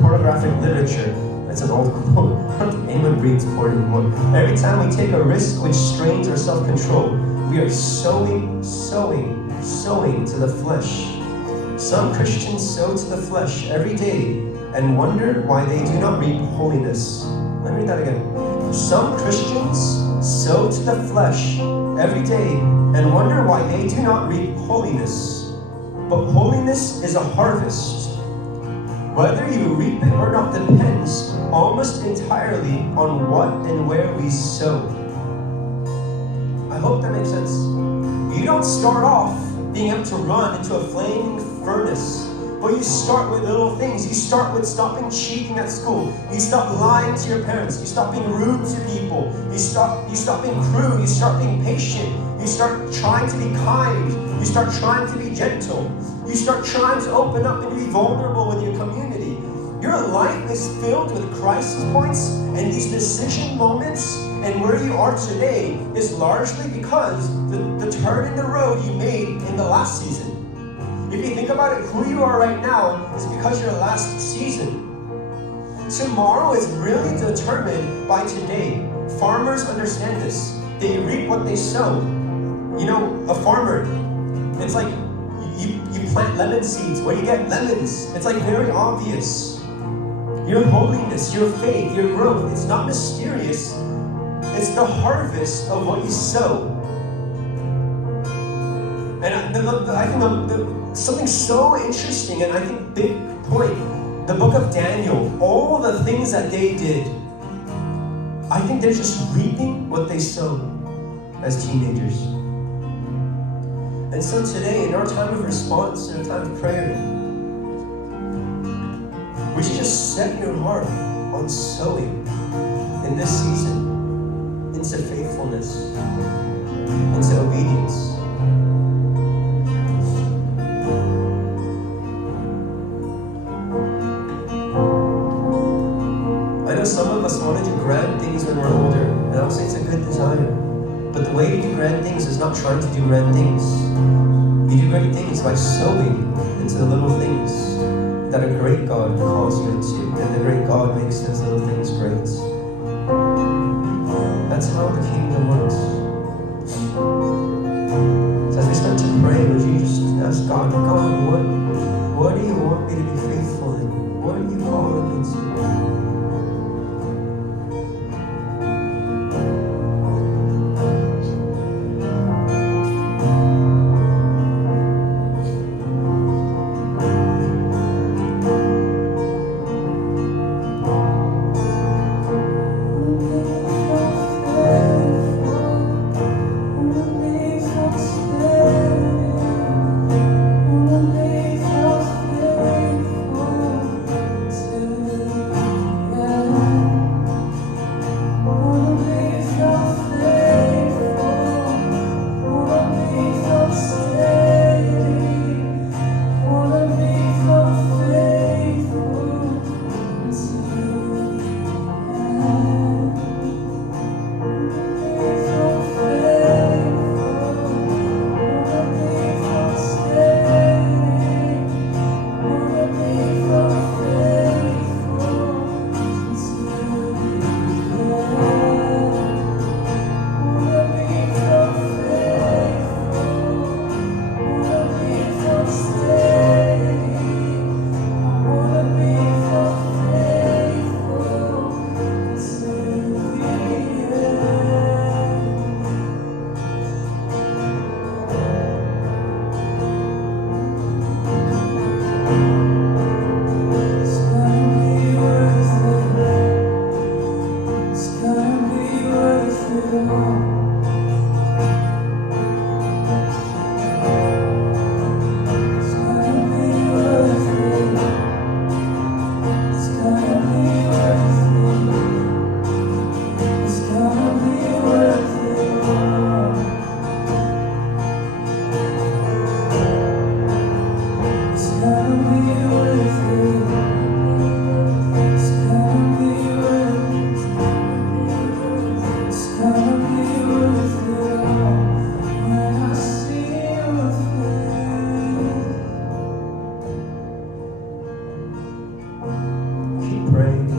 pornographic literature. That's an old quote. I don't think anyone reads porn anymore. Every time we take a risk which strains our self-control, we are sowing to the flesh. Some Christians sow to the flesh every day and wonder why they do not reap holiness. Let me read that again. Some Christians sow to the flesh every day and wonder why they do not reap holiness. But holiness is a harvest. Whether you reap it or not depends almost entirely on what and where we sow. I hope that makes sense. You don't start off being able to run into a flaming furnace, but you start with little things. You start with stopping cheating at school. You stop lying to your parents. You stop being rude to people. You stop being crude. You start being patient. You start trying to be kind. You start trying to be gentle. You start trying to open up and be vulnerable with your community. Your life is filled with crisis points, and these decision moments and where you are today is largely because the turn in the road you made in the last season. If you think about it, who you are right now is because your last season. Tomorrow is really determined by today. Farmers understand this. They reap what they sow. You know, a farmer, it's like you plant lemon seeds where you get lemons. It's like very obvious. Your holiness, your faith, your growth, it's not mysterious. It's the harvest of what you sow. And I think something so interesting, and I think big point, the book of Daniel, all the things that they did, I think they're just reaping what they sowed as teenagers. And so today, in our time of response, in our time of prayer, we should just set your heart on sowing in this season into faithfulness, into obedience. I know some of us want to do grand things when we're older, and I would say it's a good desire. But the way to do grand things is not trying to do grand things. You do great things by sowing into the little things that a great God calls you into, and the great God makes those little things great. That's how the kingdom works. So as we start to pray, would you just ask God, what do you want me to be faithful in? What are you calling me to?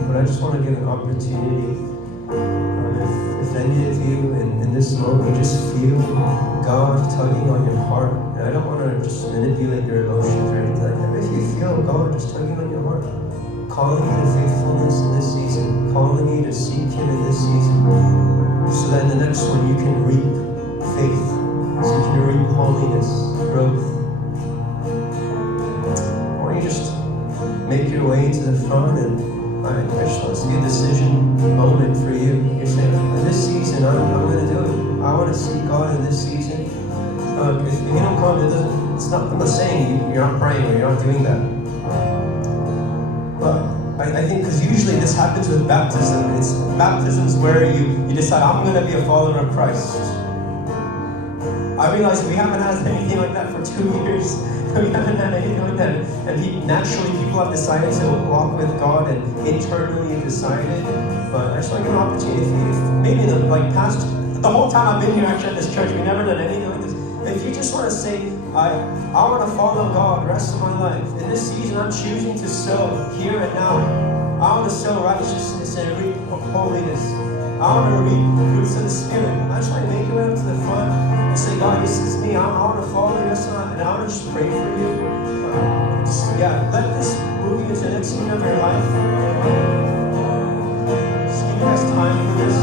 I just want to give an opportunity. If any of you in this moment you just feel God tugging on your heart, and I don't want to just manipulate your emotions or anything like that, but if you feel God just tugging on your heart, calling you to faithfulness in this season, calling you to seek Him in this season, then the next one you can reap faith. So you can reap holiness, growth. Or you just make your way to the front, and I just want to see a decision moment for you. You're saying, in this season, I'm going to do it. I want to see God in this season. If you don't come, I'm not saying you're not praying or you're not doing that. But I think because usually this happens with baptism. Baptism's where you decide, I'm going to be a follower of Christ. I realize we haven't had anything like that for 2 years. We haven't had anything like that. And naturally, people have decided to walk with God and internally have decided. But I just want to give an opportunity. If maybe the whole time I've been here actually at this church, we've never done anything like this. If you just want to say, I want to follow God the rest of my life. In this season, I'm choosing to sow here and now. I want to sow righteousness and reap holiness. I want to reap fruits of the Spirit. I just want to make your way up to the front and say, God, this is me. I want to follow you. And I want to just pray for you. Let this move you into the next season of your life. Just give you guys time for this.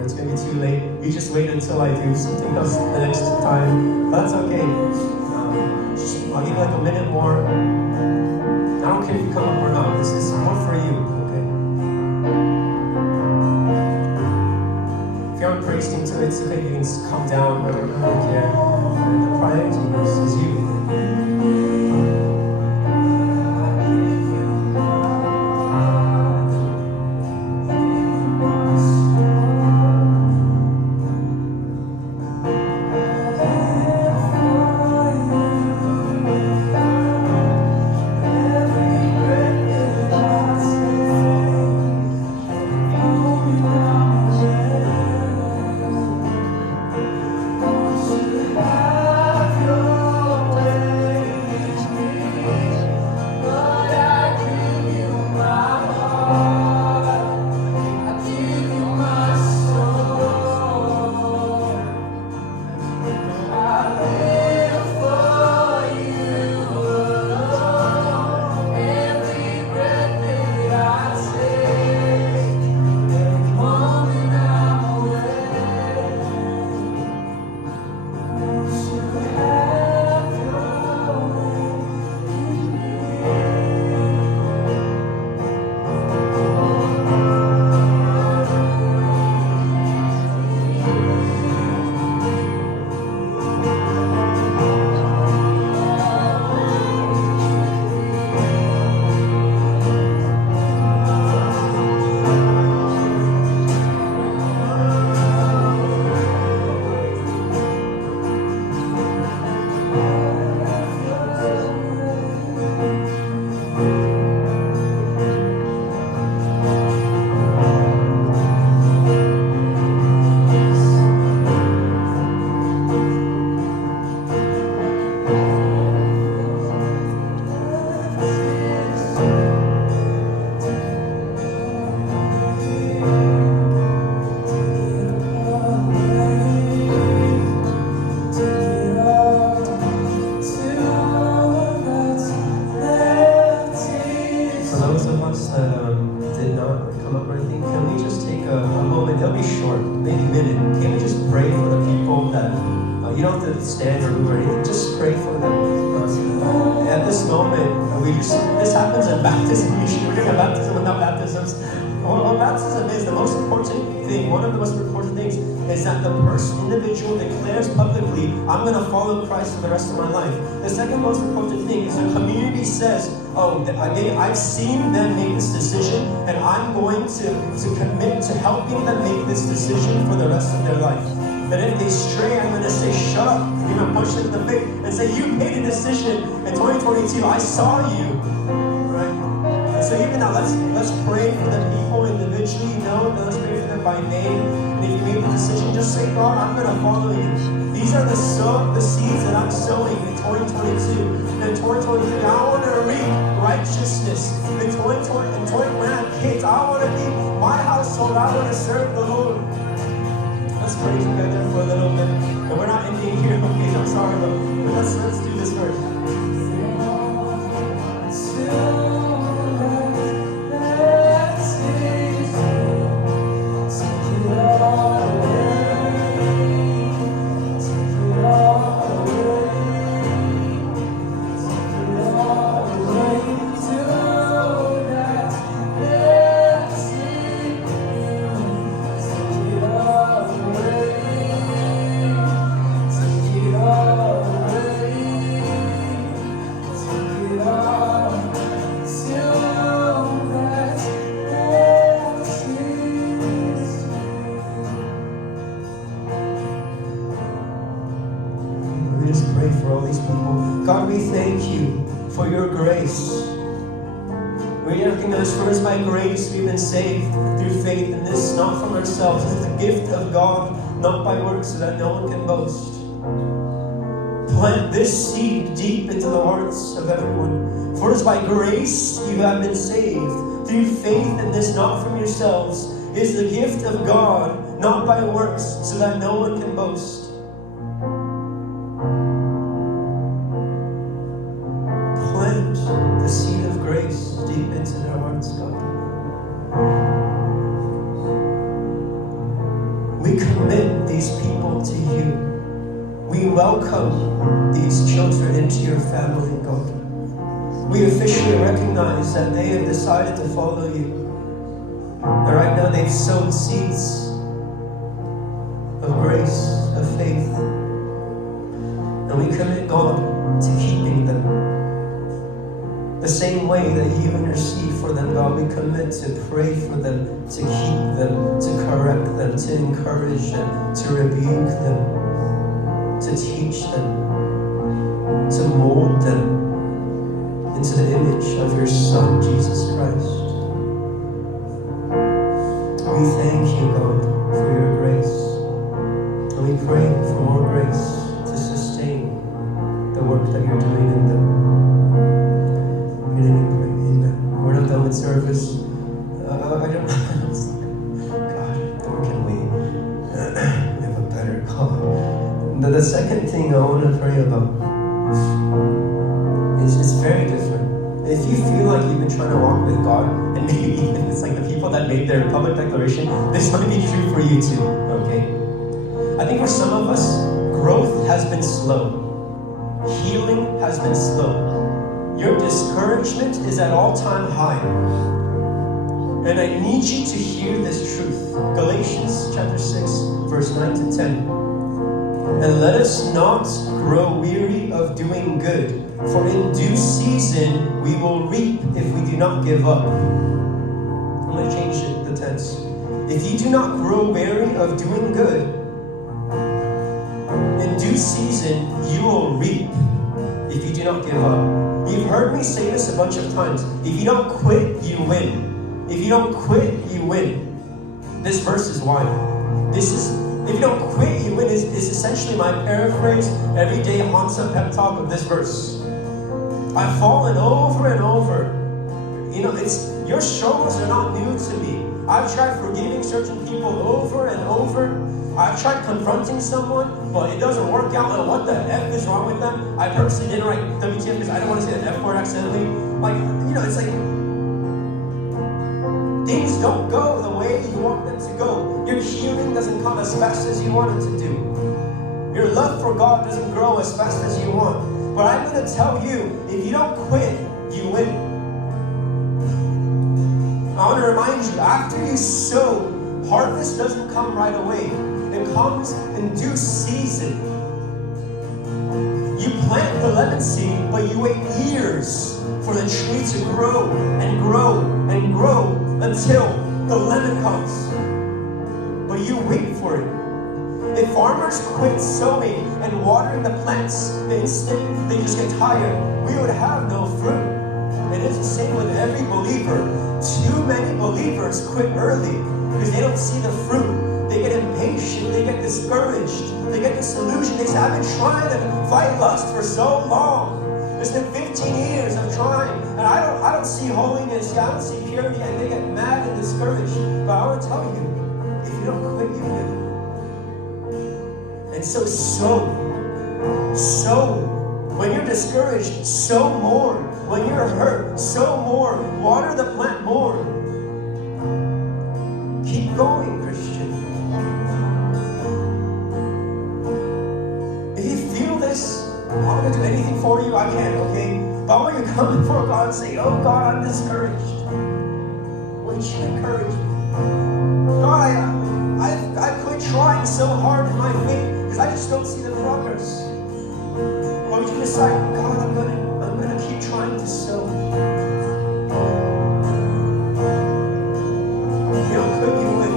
or it's gonna be too late. You just wait until I do something else the next time. But that's okay. I'll give you like a minute more. I don't care if you come up or not. This is more for you, okay? If you aren't praise team to it, it's okay. You can come down. I don't care. The priority is you. Stand or move or anything, just pray for them. At this moment, this happens in baptism. Usually we're doing a baptism without baptisms. What baptism is, the most important thing, one of the most important things, is that the individual declares publicly, I'm going to follow Christ for the rest of my life. The second most important thing is the community says, oh, I've seen them make this decision, and I'm going to commit to helping them make this decision for the rest of their life. But if they stray, I'm going to say, shut up. I'm going to punch them in the face and say, you made a decision in 2022. I saw you. Right? And so even now, let's pray for the people individually. Let's pray for them by name. And if you made the decision, just say, God, I'm going to follow you. These are the seeds that I'm sowing in 2022. And in 2023, I want to reap righteousness. In 2020, when I have kids, I want to be my household. I want to serve the Lord. Let's pray together for a little bit. And we're not ending here, okay? I'm sorry, but let's do this first. God, we thank you for your grace. We recognize for us by grace we've been saved through faith, and this not from ourselves. This is a gift of God, not by works, so that no one can boast. Plant this seed deep into the hearts of everyone. For it is by grace you have been saved through faith, and this not from yourselves. It is the gift of God, not by works, so that no one can boast. The seed of grace deep into their hearts, God. these people to you. We welcome these children into your family, God. We officially recognize that they have decided to follow you. And right now they've sown seeds of grace, of faith. And we commit, God, to keeping them. The same way that you intercede for them, God, we commit to pray for them, to keep them, to correct them, to encourage them, to rebuke them, to teach them, to mold them into the image of your Son, Jesus Christ. We thank you, God, for your grace. And we pray for more grace to sustain the work that you're doing in them. In your name we pray, amen. We're not done with service. I don't God, Lord, can we have a better God? The second thing I want to pray about is very different. If you feel like you've been trying to walk with God, and maybe even it's like the people that made their public declaration, this might be true for you too, okay? I think for some of us, growth has been slow. Healing has been slow. Your discouragement is at all-time high. And I need you to hear this truth. Galatians chapter 6, verse 9 to 10. And let us not grow weary of doing good, for in due season we will reap if we do not give up. I'm going to change the tense. If you do not grow weary of doing good, in due season you will reap if you do not give up. You've heard me say this a bunch of times. If you don't quit, you win. If you don't quit, you win. This verse is why. If you don't quit, you win is essentially my paraphrase, everyday Hansa pep talk of this verse. I've fallen over and over. You know, your struggles are not new to me. I've tried forgiving certain people over and over. I've tried confronting someone, but it doesn't work out. And what the F is wrong with them? I purposely didn't write WTF because I don't want to say the F word accidentally. Like, you know, it's like things don't go the way you want them to go. Your healing doesn't come as fast as you want it to do. Your love for God doesn't grow as fast as you want. But I'm going to tell you, if you don't quit, you win. I want to remind you, after you sow, harvest doesn't come right away. It comes in due season. You plant the lemon seed, but you wait years for the tree to grow and grow and grow until the lemon comes. But you wait for it. If farmers quit sowing and watering the plants the instant they just get tired, we would have no fruit. It is the same with every believer. Too many believers quit early because they don't see the fruit. They get impatient, they get discouraged, they get disillusioned. They say, I've been trying to fight lust for so long. It's been 15 years of trying, and I don't see holiness, I don't see purity, and they get mad and discouraged. But I want to tell you, if you don't quit, you will. And so sow. When you're discouraged, sow more. When you're hurt, sow more. Water the plant more. Keep going, Christian. If you feel this, I'm going to do anything for you I can, okay? But I want you to come before God and say, oh God, I'm discouraged. Would you encourage me? God, I quit trying so hard in my faith because I just don't see the progress. Or would you decide, God, I'm gonna keep trying to sow. If you don't quit, you win.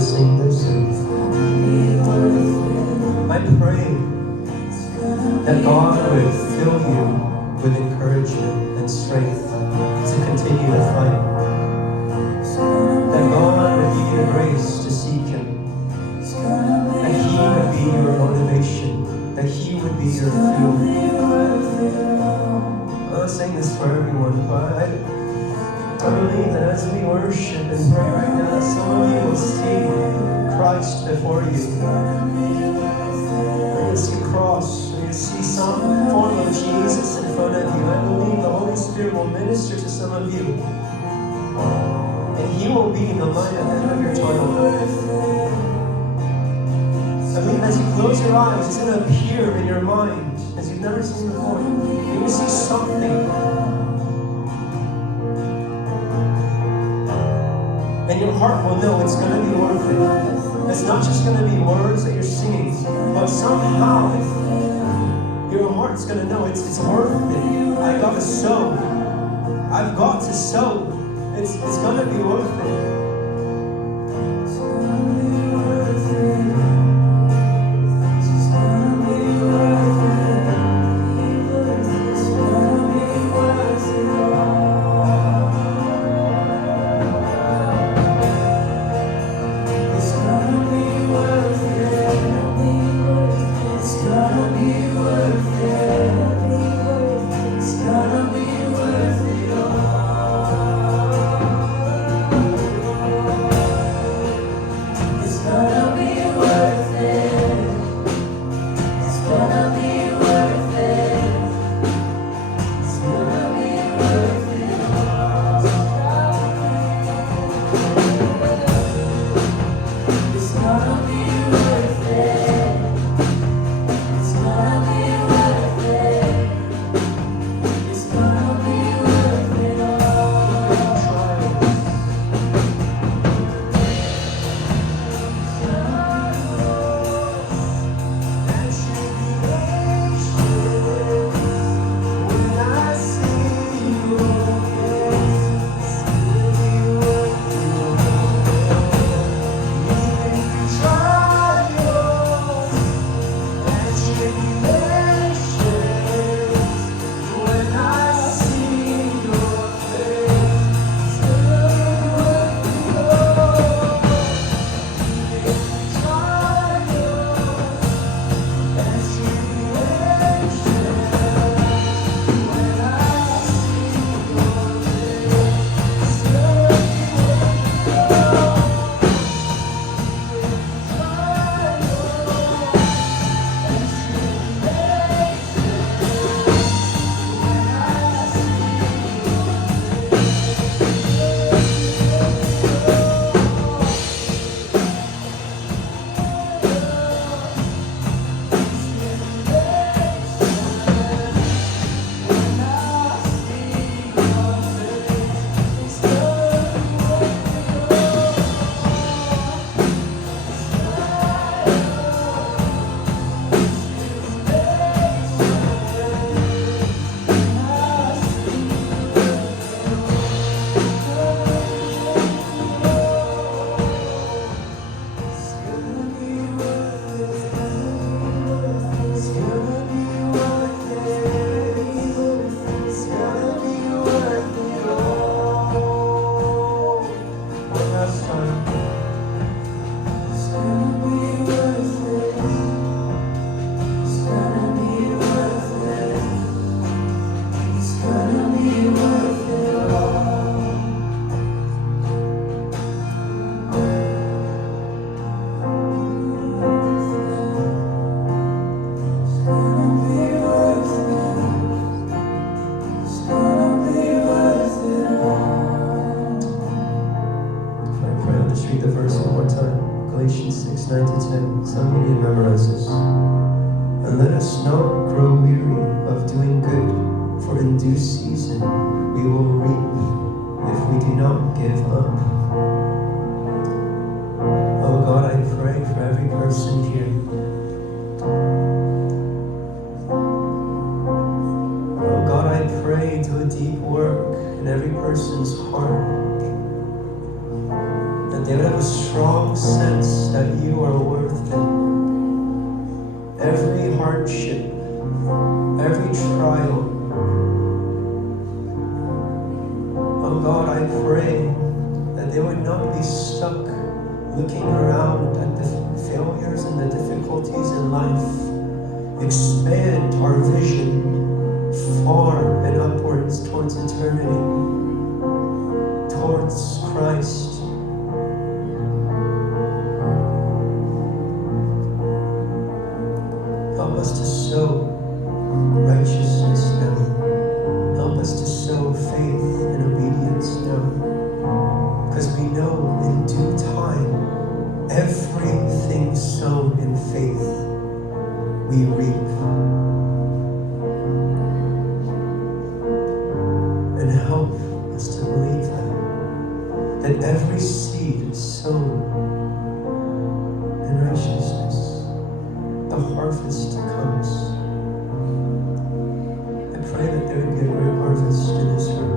to sing this. I pray that God would fill you with encouragement and strength to continue to fight. That God would give you the grace to seek Him. That He would be your motivation. That He would be your fuel. I'm not saying this for everyone, but I believe that as we worship and pray right now, some of you will see Christ before you. You'll see a cross, or you'll see some form of Jesus in front of you. I believe the Holy Spirit will minister to some of you. And He will be the light at the end of your tunnel. I believe as you close your eyes, it's going to appear in your mind as you've never seen before. You're going to see something. And your heart will know it's going to be worth it. It's not just going to be words that you're singing, but somehow your heart's going to know it's worth it. I got to sow. I've got to sow. It's going to be worth it. that they would have a strong sense that you are worth it. Every hardship, every trial. Oh God, I pray that they would not be stuck looking around at the failures and the difficulties in life. Expand our vision far and upwards towards eternity, towards Christ. Help us to sow righteousness now. Help us to sow faith and obedience now. Because we know in due time, everything sown in faith, we reap. And help us to believe that every seed sown in righteousness, the harvest comes. I pray that there would be a great harvest in this room.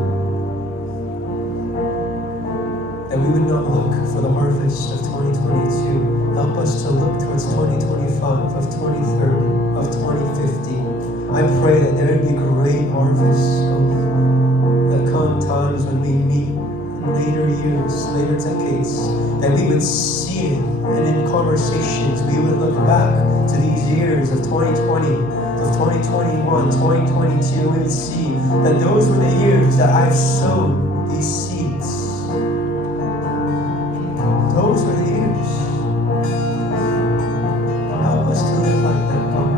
That we would not look for the harvest of 2022. Help us to look towards 2025, of 2030, of 2050. I pray that there would be great harvests that come times when we meet in later years, later decades, that we would see it, and in conversations we would look back to these years of 2020, of 2021, 2022, and we would see that those were the years that I've sown these seeds. Those were the years. Help us to live like that, God.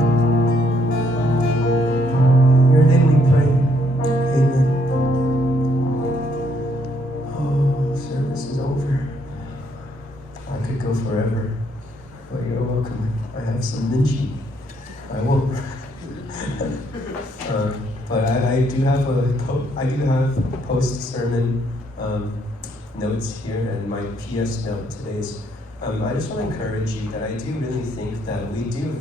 In your name we pray. Amen. Oh, service is over. I could go forever, but you're welcome. I have some minchi. I won't. But I do have post sermon notes here, and my PS note today is I just want to encourage you that I do really think that we do